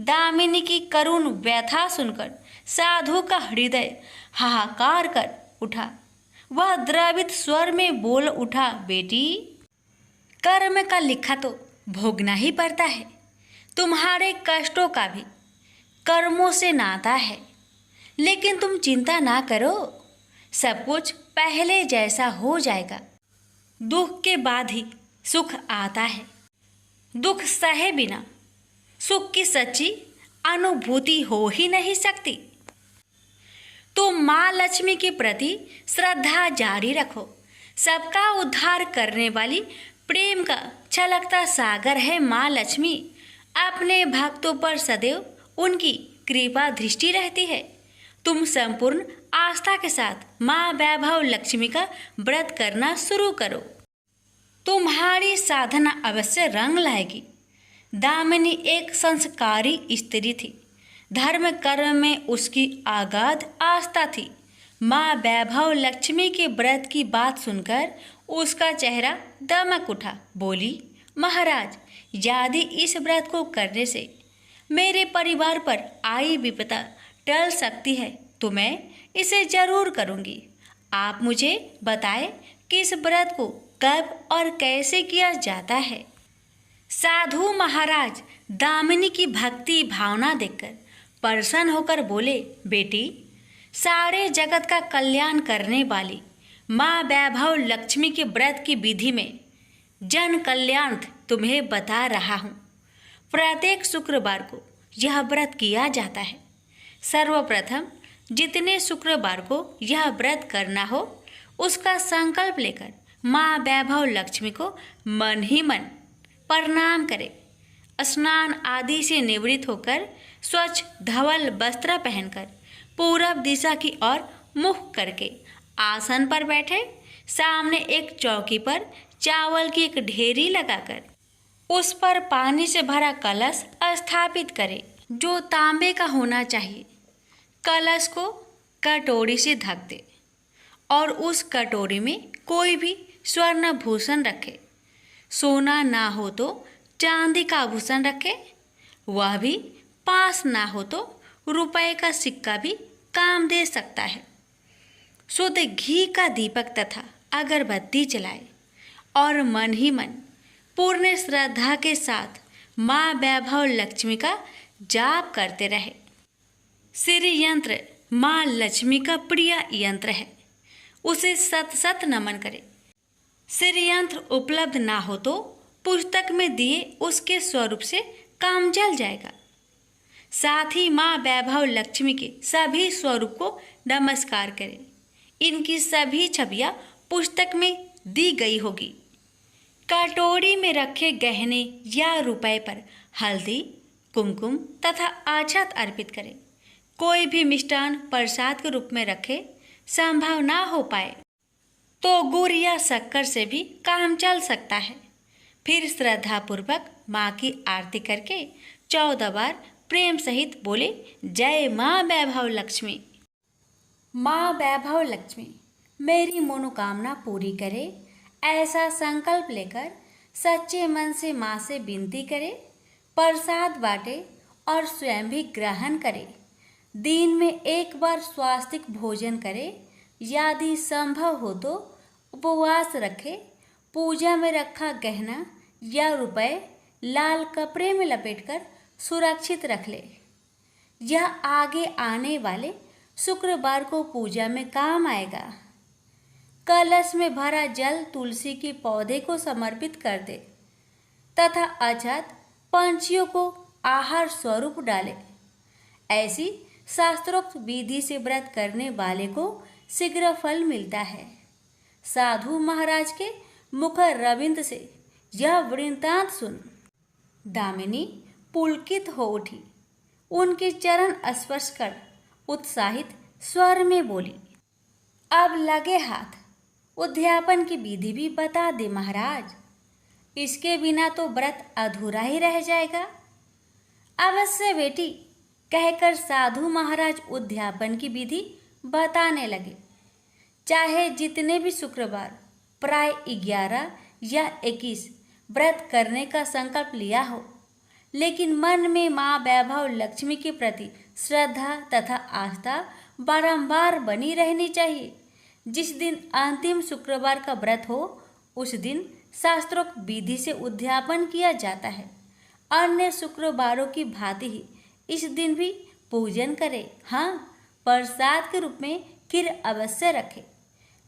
दामिनी की करुण व्यथा सुनकर साधु का हृदय हाहाकार कर उठा। वह द्रवित स्वर में बोल उठा, बेटी कर्म का लिखा तो भोगना ही पड़ता है। तुम्हारे कष्टों का भी कर्मों से नाता है। लेकिन तुम चिंता ना करो, सब कुछ पहले जैसा हो जाएगा। दुख के बाद ही सुख आता है। दुख सहे बिना सुख की सच्ची अनुभूति हो ही नहीं सकती। तो माँ लक्ष्मी के प्रति श्रद्धा जारी रखो। सबका उद्धार करने वाली प्रेम का छलकता सागर है माँ लक्ष्मी। अपने भक्तों पर सदैव उनकी कृपा दृष्टि रहती है। तुम संपूर्ण आस्था के साथ माँ वैभव लक्ष्मी का व्रत करना शुरू करो। तुम्हारी साधना अवश्य रंग लाएगी। दामिनी एक संस्कारी स्त्री थी। धर्म कर्म में उसकी अगाध आस्था थी। माँ वैभव लक्ष्मी के व्रत की बात सुनकर उसका चेहरा दमक उठा। बोली, महाराज, यदि इस व्रत को करने से मेरे परिवार पर आई विपदा टल सकती है तो मैं इसे जरूर करूंगी। आप मुझे बताएं कि इस व्रत को कब और कैसे किया जाता है। साधु महाराज दामिनी की भक्ति भावना देखकर प्रसन्न होकर बोले, बेटी, सारे जगत का कल्याण करने वाली माँ वैभव लक्ष्मी के व्रत की विधि में जन कल्याण तुम्हें बता रहा हूँ। प्रत्येक शुक्रवार को यह व्रत किया जाता है। सर्वप्रथम जितने शुक्रवार को यह व्रत करना हो उसका संकल्प लेकर माँ वैभव लक्ष्मी को मन ही मन प्रणाम करें। स्नान आदि से निवृत्त होकर स्वच्छ धवल वस्त्र पहनकर पूरब दिशा की ओर मुख करके आसन पर बैठे। सामने एक चौकी पर चावल की एक ढेरी लगाकर उस पर पानी से भरा कलश स्थापित करें, जो तांबे का होना चाहिए। कलश को कटोरी से ढक दे और उस कटोरी में कोई भी स्वर्ण भूषण रखे। सोना ना हो तो चांदी का आभूषण रखे, वह भी पास ना हो तो रुपए का सिक्का भी काम दे सकता है। शुद्ध घी का दीपक तथा अगरबत्ती जलाए और मन ही मन पूर्ण श्रद्धा के साथ माँ वैभव लक्ष्मी का जाप करते रहे। श्री यंत्र माँ लक्ष्मी का प्रिय यंत्र है, उसे सत सत नमन करे। श्री यंत्र उपलब्ध ना हो तो पुस्तक में दिए उसके स्वरूप से काम चल जाएगा। साथ ही माँ वैभव लक्ष्मी के सभी स्वरूप को नमस्कार करें। इनकी सभी छवियां पुस्तक में दी गई होगी। कटोरी में रखे गहने या रुपए पर हल्दी, कुमकुम तथा अक्षत अर्पित करें। कोई भी मिष्टान प्रसाद के रूप में रखे संभव ना हो पाए तो गुड़ या शक्कर से भी काम चल सकता है। फिर श्रद्धापूर्वक माँ की आरती करके 14 बार प्रेम सहित बोले, जय माँ वैभव लक्ष्मी। माँ वैभव लक्ष्मी मेरी मनोकामना पूरी करे, ऐसा संकल्प लेकर सच्चे मन से माँ से विनती करे। प्रसाद बांटे और स्वयं भी ग्रहण करे। दिन में एक बार स्वास्तिक भोजन करे। यदि संभव हो तो उपवास रखे। पूजा में रखा गहना या रुपए लाल कपड़े में लपेटकर सुरक्षित रख ले। यह आगे आने वाले शुक्रवार को पूजा में काम आएगा। कलश में भरा जल तुलसी के पौधे को समर्पित कर दे तथा अक्षत पंछियों को आहार स्वरूप डाले। ऐसी शास्त्रोक्त विधि से व्रत करने वाले को शीघ्र फल मिलता है। साधु महाराज के मुख रविंद से यह वृत्तांत सुन दामिनी पुलकित हो उठी। उनके चरण स्पर्श कर उत्साहित स्वर में बोली, अब लगे हाथ उद्यापन की विधि भी बता दे महाराज। इसके बिना तो व्रत अधूरा ही रह जाएगा। अवश्य बेटी, कहकर साधु महाराज उद्यापन की विधि बताने लगे। चाहे जितने भी शुक्रवार प्राय 11 या 21 व्रत करने का संकल्प लिया हो, लेकिन मन में माँ वैभव लक्ष्मी के प्रति श्रद्धा तथा आस्था बारंबार बनी रहनी चाहिए। जिस दिन अंतिम शुक्रवार का व्रत हो उस दिन शास्त्रोक्त विधि से उद्यापन किया जाता है। अन्य शुक्रवारों की भांति ही इस दिन भी पूजन करें। हाँ, प्रसाद के रूप में खीर अवश्य रखें।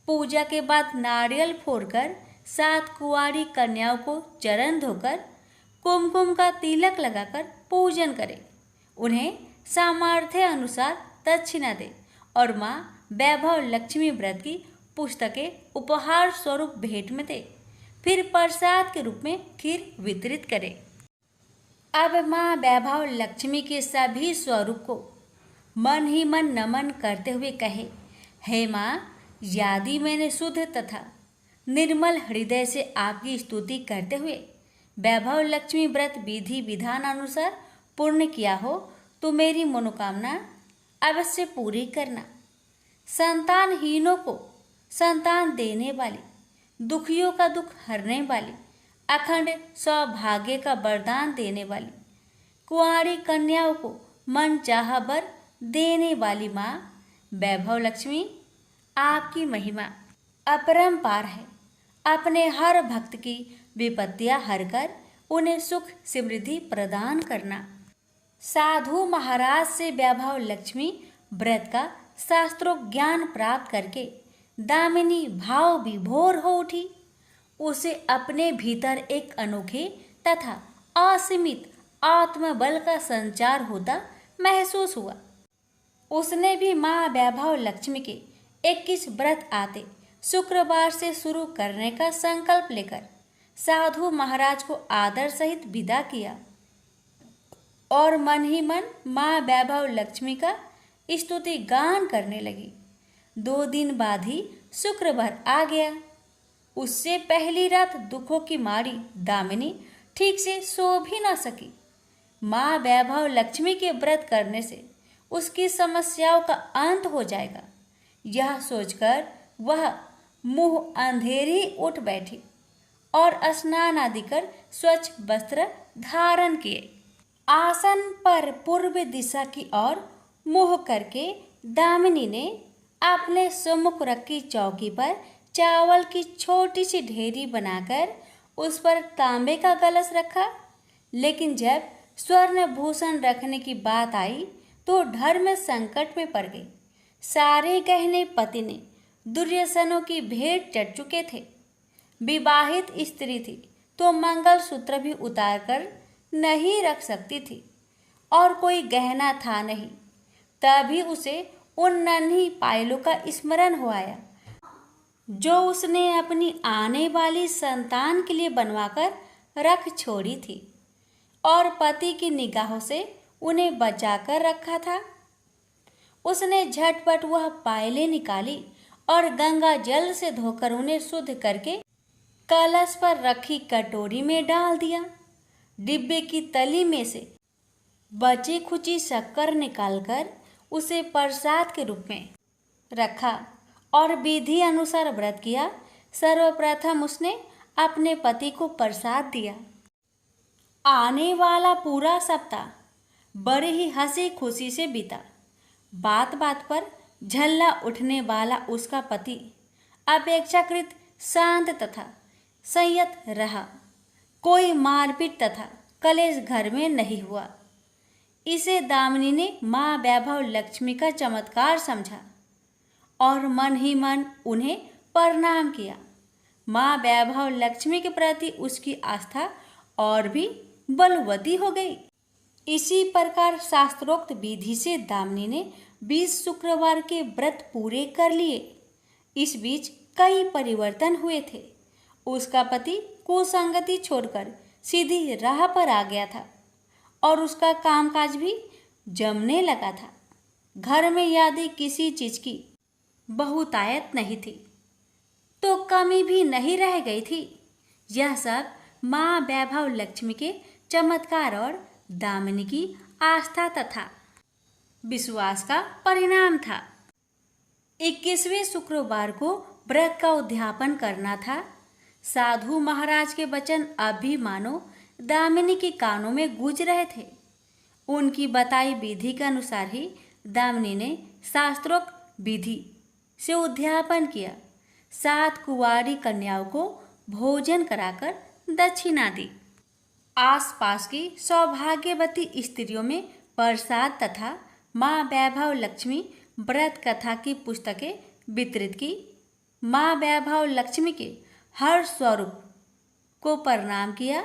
पूजा के बाद नारियल फोड़कर 7 कुंवारी कन्याओं को चरण धोकर कुमकुम का तिलक लगाकर पूजन करें। उन्हें सामर्थ्य अनुसार दक्षिणा दें और माँ वैभव लक्ष्मी व्रत की पुस्तकें उपहार स्वरूप भेंट में दें। फिर प्रसाद के रूप में खीर वितरित करें। अब माँ वैभव लक्ष्मी के सभी स्वरूप को मन ही मन नमन करते हुए कहे, हे माँ, यदि मैंने शुद्ध तथा निर्मल हृदय से आपकी स्तुति करते हुए वैभव लक्ष्मी व्रत विधि विधान अनुसार पूर्ण किया हो तो मेरी मनोकामना अवश्य पूरी करना। संतानहीनों को संतान देने वाली दुखियों का दुख हरने वाली, अखंड सौभाग्य का वरदान देने वाली, कुंवारी कन्याओं को मन चाहा वर देने वाली माँ वैभव लक्ष्मी, आपकी महिमा अपरंपार है। अपने हर भक्त की विपत्तियां हरकर उन्हें सुख समृद्धि प्रदान करना। साधु महाराज से वैभव लक्ष्मी व्रत का शास्त्रोक्त ज्ञान प्राप्त करके दामिनी भाव विभोर हो उठी। उसे अपने भीतर एक अनोखे तथा असीमित आत्मबल का संचार होता महसूस हुआ। उसने भी माँ वैभव लक्ष्मी के 21 व्रत आते शुक्रवार से शुरू करने का संकल्प लेकर साधु महाराज को आदर सहित विदा किया और मन ही मन माँ वैभव लक्ष्मी का स्तुति गान करने लगी। 2 दिन बाद ही शुक्रवार आ गया। उससे पहली रात दुखों की मारी दामिनी ठीक से सो भी न सकी। माँ वैभव लक्ष्मी के व्रत करने से उसकी समस्याओं का अंत हो जाएगा, यह सोचकर वह मुंह अंधेरी उठ बैठी और स्नान आदि कर स्वच्छ वस्त्र धारण किए। आसन पर पूर्व दिशा की ओर मुंह करके दामिनी ने अपने सम्मुख रखी चौकी पर चावल की छोटी सी ढेरी बनाकर उस पर तांबे का कलश रखा। लेकिन जब स्वर्ण भूषण रखने की बात आई तो धर्म संकट में पड़ गई। सारे गहने पति ने दुर्योधनों की भेंट चढ़ चुके थे। विवाहित स्त्री थी तो मंगलसूत्र भी उतार कर नहीं रख सकती थी और कोई गहना था नहीं। तभी उसे उन नन्ही पायलों का स्मरण हो आया जो उसने अपनी आने वाली संतान के लिए बनवाकर रख छोड़ी थी और पति की निगाहों से उन्हें बचाकर रखा था। उसने झटपट वह पायलें निकाली और गंगा जल से धोकर उन्हें शुद्ध करके कलश पर रखी कटोरी में डाल दिया। डिब्बे की तली में से बची खुची शक्कर निकालकर उसे प्रसाद के रूप में रखा और विधि अनुसार व्रत किया। सर्वप्रथम उसने अपने पति को प्रसाद दिया। आने वाला पूरा सप्ताह बड़े ही हंसी खुशी से बीता। बात बात पर झल्ला उठने वाला उसका पति अपेक्षाकृत शांत तथा संयत रहा। कोई मारपीट तथा कलेश घर में नहीं हुआ। इसे दामिनी ने माँ वैभव लक्ष्मी का चमत्कार समझा और मन ही मन उन्हें प्रणाम किया। माँ वैभव लक्ष्मी के प्रति उसकी आस्था और भी बलवती हो गई। इसी प्रकार शास्त्रोक्त विधि से दामिनी ने 20 शुक्रवार के व्रत पूरे कर लिए। इस बीच कई परिवर्तन हुए थे। उसका पति कुसंगति छोड़कर सीधी राह पर आ गया था और उसका कामकाज भी जमने लगा था। घर में यदि किसी चीज की बहुतायत नहीं थी तो कमी भी नहीं रह गई थी। यह सब माँ वैभव लक्ष्मी के चमत्कार और दामिनी की आस्था तथा विश्वास का परिणाम था। 21वें शुक्रवार को व्रत का उद्यापन करना था। साधु महाराज के वचन अब भी मानो दामिनी के कानों में गूंज रहे थे। उनकी बताई विधि के अनुसार ही दामिनी ने शास्त्रोक्त विधि से उद्यापन किया। 7 कुंवारी कन्याओं को भोजन कराकर दक्षिणा दी। आसपास की सौभाग्यवती स्त्रियों में प्रसाद तथा माँ वैभव लक्ष्मी व्रत कथा की पुस्तकें वितरित की। माँ वैभव लक्ष्मी के हर स्वरूप को प्रणाम किया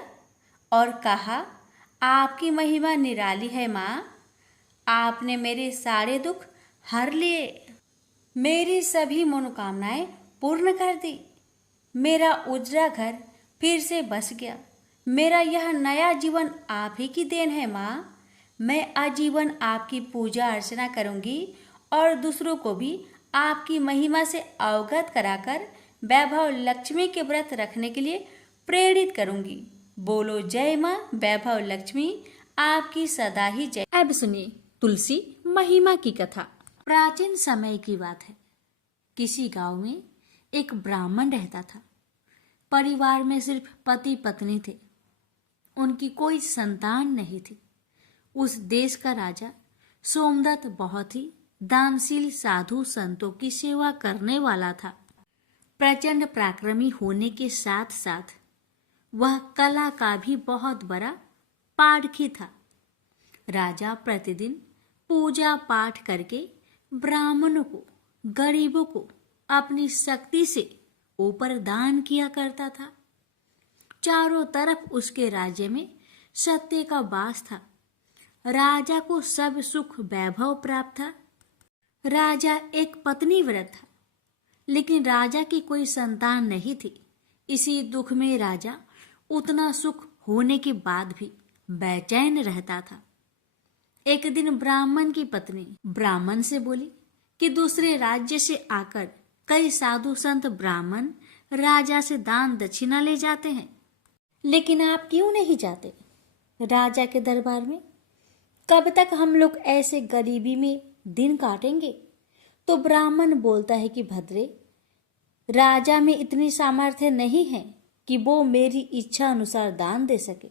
और कहा, आपकी महिमा निराली है माँ। आपने मेरे सारे दुख हर लिए, मेरी सभी मनोकामनाएं पूर्ण कर दी। मेरा उजड़ा घर फिर से बस गया। मेरा यह नया जीवन आप ही की देन है माँ। मैं आजीवन आपकी पूजा अर्चना करूंगी और दूसरों को भी आपकी महिमा से अवगत कराकर वैभव लक्ष्मी के व्रत रखने के लिए प्रेरित करूंगी। बोलो जय माँ वैभव लक्ष्मी, आपकी सदा ही जय। अब सुनिए तुलसी महिमा की कथा। प्राचीन समय की बात है। किसी गांव में एक ब्राह्मण रहता था। परिवार में सिर्फ पति पत्नी थे, उनकी कोई संतान नहीं थी। उस देश का राजा सोमदत्त बहुत ही दानशील साधु संतों की सेवा करने वाला था। प्रचंड पराक्रमी होने के साथ साथ वह कला का भी बहुत बड़ा पारखी था। राजा प्रतिदिन पूजा पाठ करके ब्राह्मणों को, गरीबों को अपनी शक्ति से ऊपर दान किया करता था। चारों तरफ उसके राज्य में सत्य का वास था। राजा को सब सुख वैभव प्राप्त था। राजा एक पत्नी व्रत था, लेकिन राजा की कोई संतान नहीं थी। इसी दुख में राजा उतना सुख होने के बाद भी बेचैन रहता था। एक दिन ब्राह्मण की पत्नी ब्राह्मण से बोली कि दूसरे राज्य से आकर कई साधु संत ब्राह्मण राजा से दान दक्षिणा ले जाते हैं, लेकिन आप क्यों नहीं जाते राजा के दरबार में? कब तक हम लोग ऐसे गरीबी में दिन काटेंगे? तो ब्राह्मण बोलता है कि भद्रे, राजा में इतनी सामर्थ्य नहीं है कि वो मेरी इच्छा अनुसार दान दे सके।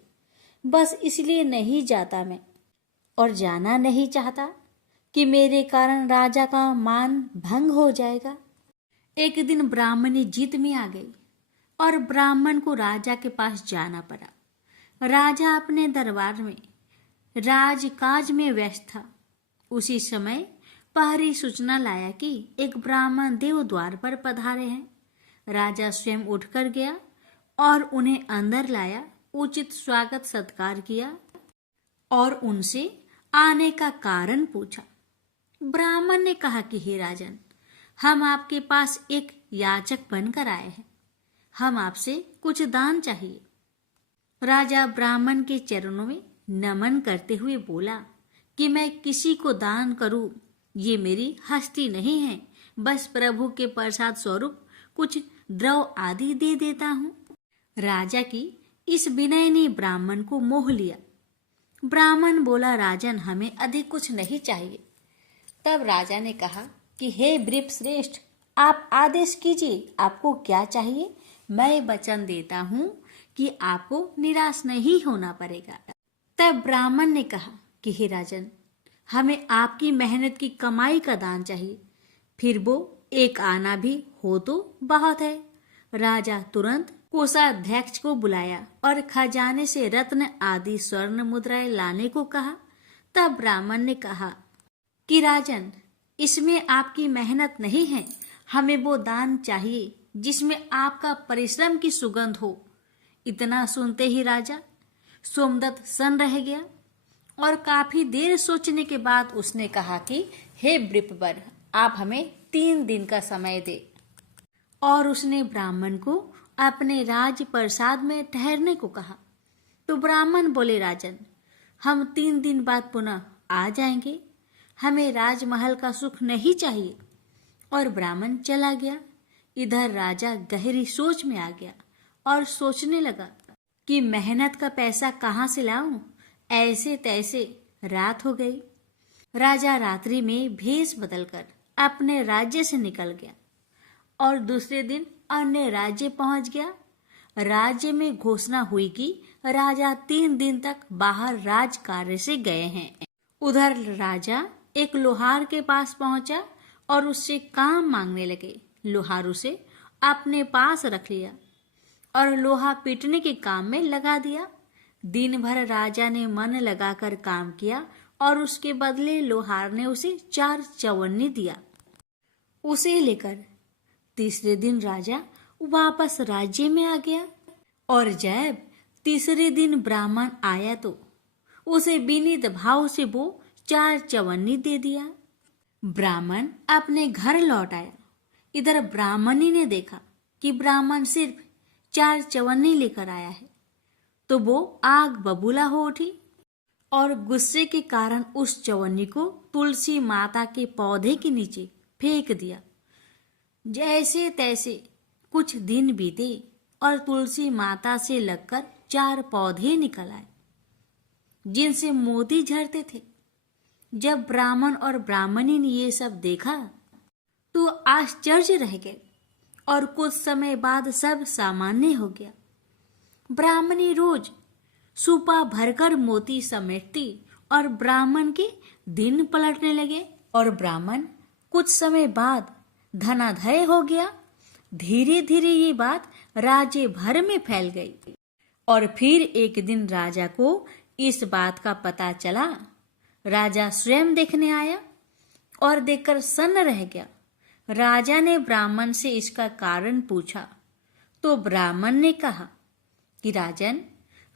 बस इसलिए नहीं जाता मैं, और जाना नहीं चाहता कि मेरे कारण राजा का मान भंग हो जाएगा। एक दिन ब्राह्मणी जीत में आ गई और ब्राह्मण को राजा के पास जाना पड़ा। राजा अपने दरबार में राजकाज में व्यस्त था। उसी समय पहरी सूचना लाया कि एक ब्राह्मण देव द्वार पर पधारे हैं। राजा स्वयं उठकर गया और उन्हें अंदर लाया, उचित स्वागत सत्कार किया और उनसे आने का कारण पूछा। ब्राह्मण ने कहा कि हे राजन, हम आपके पास एक याचक बनकर आए हैं, हम आपसे कुछ दान चाहिए। राजा ब्राह्मण के चरणों में नमन करते हुए बोला कि मैं किसी को दान करूं, ये मेरी हस्ती नहीं है। बस प्रभु के प्रसाद स्वरूप कुछ द्रव आदि दे देता हूं। राजा की इस विनय ने ब्राह्मण को मोह लिया। ब्राह्मण बोला, राजन, हमें अधिक कुछ नहीं चाहिए। तब राजा ने कहा कि हे ब्रीप श्रेष्ठ, आप आदेश कीजिए, आपको क्या चाहिए? मैं वचन देता हूं कि आपको निराश नहीं होना पड़ेगा। तब ब्राह्मण ने कहा कि हे राजन, हमें आपकी मेहनत की कमाई का दान चाहिए, फिर वो एक आना भी हो तो बहुत है। राजा तुरंत कोषाध्यक्ष को बुलाया और खजाने से रत्न आदि स्वर्ण मुद्राएं लाने को कहा। तब ब्राह्मण ने कहा कि राजन, इसमें आपकी मेहनत नहीं है, हमें वो दान चाहिए जिसमें आपका परिश्रम की सुगंध हो। इतना सुनते ही राजा सोमदत्त सन्न रह गया और काफी देर सोचने के बाद उसने कहा कि हे ब्रिपवर, आप हमें 3 दिन का समय दे। और उसने ब्राह्मण को अपने राज प्रसाद में ठहरने को कहा। तो ब्राह्मण बोले, राजन, हम 3 दिन बाद पुनः आ जाएंगे, हमें राजमहल का सुख नहीं चाहिए। और ब्राह्मण चला गया। इधर राजा गहरी सोच में आ गया और सोचने लगा कि मेहनत का पैसा कहाँ से लाऊं। ऐसे तैसे रात हो गई। राजा रात्रि में भेष बदलकर अपने राज्य से निकल गया और दूसरे दिन अन्य राज्य पहुंच गया। राज्य में घोषणा हुई कि राजा 3 दिन तक बाहर राज कार्य से गए हैं। उधर राजा एक लोहार के पास पहुंचा और उससे काम मांगने लगे। लोहार उसे अपने पास रख लिया और लोहा पीटने के काम में लगा दिया। दिन भर राजा ने मन लगाकर काम किया और उसके बदले लोहार ने उसे 4 चवन्नी दिया। उसे लेकर तीसरे दिन राजा वापस राज्य में आ गया और जब तीसरे दिन ब्राह्मण आया तो उसे विनीत भाव से वो 4 चवन्नी दे दिया। ब्राह्मण अपने घर लौट आया। इधर ब्राह्मणी ने देखा कि ब्राह्मण सिर्फ 4 चवन्नी लेकर आया है, तो वो आग बबूला हो उठी और गुस्से के कारण उस चवन्नी को तुलसी माता के पौधे के नीचे फेंक दिया। जैसे तैसे कुछ दिन बीते और तुलसी माता से लगकर 4 पौधे निकल आए जिनसे मोती झरते थे। जब ब्राह्मण और ब्राह्मणी ने ये सब देखा तो आश्चर्य रह गए और कुछ समय बाद सब सामान्य हो गया। ब्राह्मणी रोज सूपा भरकर मोती समेटती और ब्राह्मण के दिन पलटने लगे और ब्राह्मण कुछ समय बाद धनाढ्य हो गया। धीरे धीरे ये बात राज्य भर में फैल गई और फिर एक दिन राजा को इस बात का पता चला। राजा स्वयं देखने आया और देखकर सन्न रह गया। राजा ने ब्राह्मण से इसका कारण पूछा तो ब्राह्मण ने कहा कि राजन,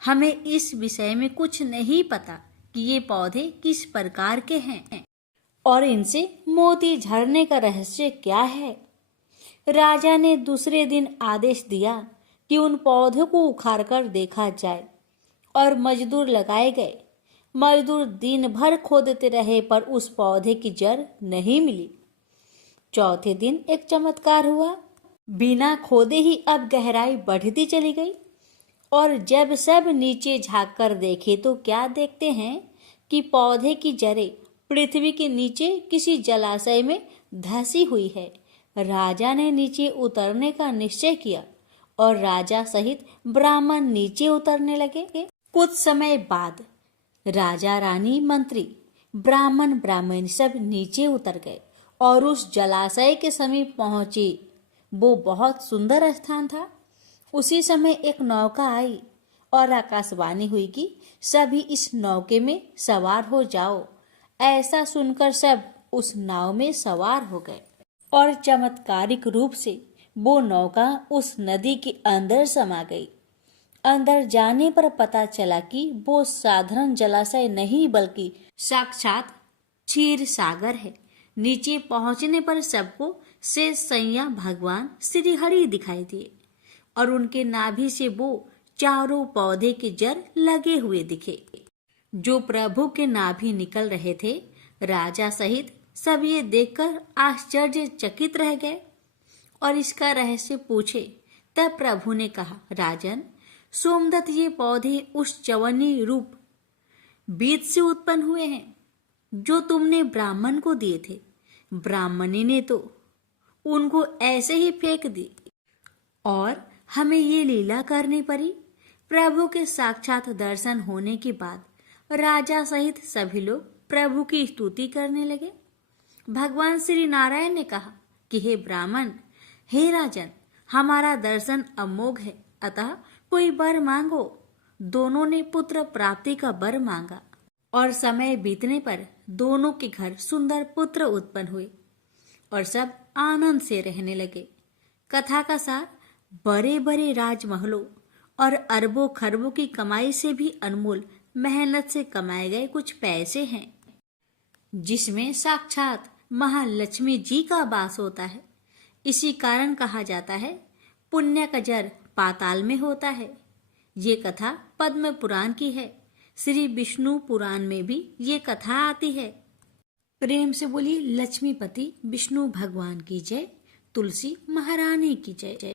हमें इस विषय में कुछ नहीं पता कि ये पौधे किस प्रकार के हैं और इनसे मोती झरने का रहस्य क्या है। राजा ने दूसरे दिन आदेश दिया कि उन पौधों को उखाड़कर देखा जाए और मजदूर लगाए गए। मजदूर दिन भर खोदते रहे पर उस पौधे की जड़ नहीं मिली। चौथे दिन एक चमत्कार हुआ। बिना खोदे ही अब गहराई बढ़ती चली गई और जब सब नीचे झांक कर देखे तो क्या देखते हैं कि पौधे की जड़ें पृथ्वी के नीचे किसी जलाशय में धंसी हुई है। राजा ने नीचे उतरने का निश्चय किया और राजा सहित ब्राह्मण नीचे उतरने लगे। कुछ समय बाद राजा, रानी, मंत्री, ब्राह्मण, ब्राह्मणी सब नीचे उतर गए और उस जलाशय के समीप पहुंचे। वो बहुत सुंदर स्थान था। उसी समय एक नौका आई और आकाशवाणी हुई कि सभी इस नौके में सवार हो जाओ। ऐसा सुनकर सब उस नाव में सवार हो गए और चमत्कारिक रूप से वो नौका उस नदी के अंदर समा गई। अंदर जाने पर पता चला कि वो साधारण जलाशय नहीं बल्कि साक्षात क्षीर सागर है। नीचे पहुंचने पर सबको शेष सैया भगवान श्री हरि दिखाई दिए और उनके नाभि से वो चारों पौधे के जड़ लगे हुए दिखे जो प्रभु के नाभि निकल रहे थे। राजा सहित सब ये देखकर आश्चर्यचकित रह गए और इसका रहस्य पूछे। तब प्रभु ने कहा, राजन, सोमदत्त, ये पौधे उस चवन्नी रूप बीज से उत्पन्न हुए हैं जो तुमने ब्राह्मण को दिए थे। ब्राह्मणी ने तो उनको ऐसे ही फेंक दी और हमें ये लीला करनी पड़ी। प्रभु के साक्षात दर्शन होने के बाद राजा सहित सभी लोग प्रभु की स्तुति करने लगे। भगवान श्री नारायण ने कहा कि हे ब्राह्मण, हे राजन, हमारा दर्शन अमोघ है, अतः कोई वर मांगो। दोनों ने पुत्र प्राप्ति का वर मांगा और समय बीतने पर दोनों के घर सुंदर पुत्र उत्पन्न हुए और सब आनंद से रहने लगे। कथा का सार बड़े बड़े राजमहलों और अरबों खरबों की कमाई से भी अनमोल मेहनत से कमाए गए कुछ पैसे हैं जिसमें साक्षात महालक्ष्मी जी का वास होता है। इसी कारण कहा जाता है, पुण्य का जड़ पाताल में होता है। ये कथा पद्म पुराण की है। श्री विष्णु पुराण में भी ये कथा आती है। प्रेम से बोलिए लक्ष्मीपति विष्णु भगवान की जय, तुलसी महारानी की जय।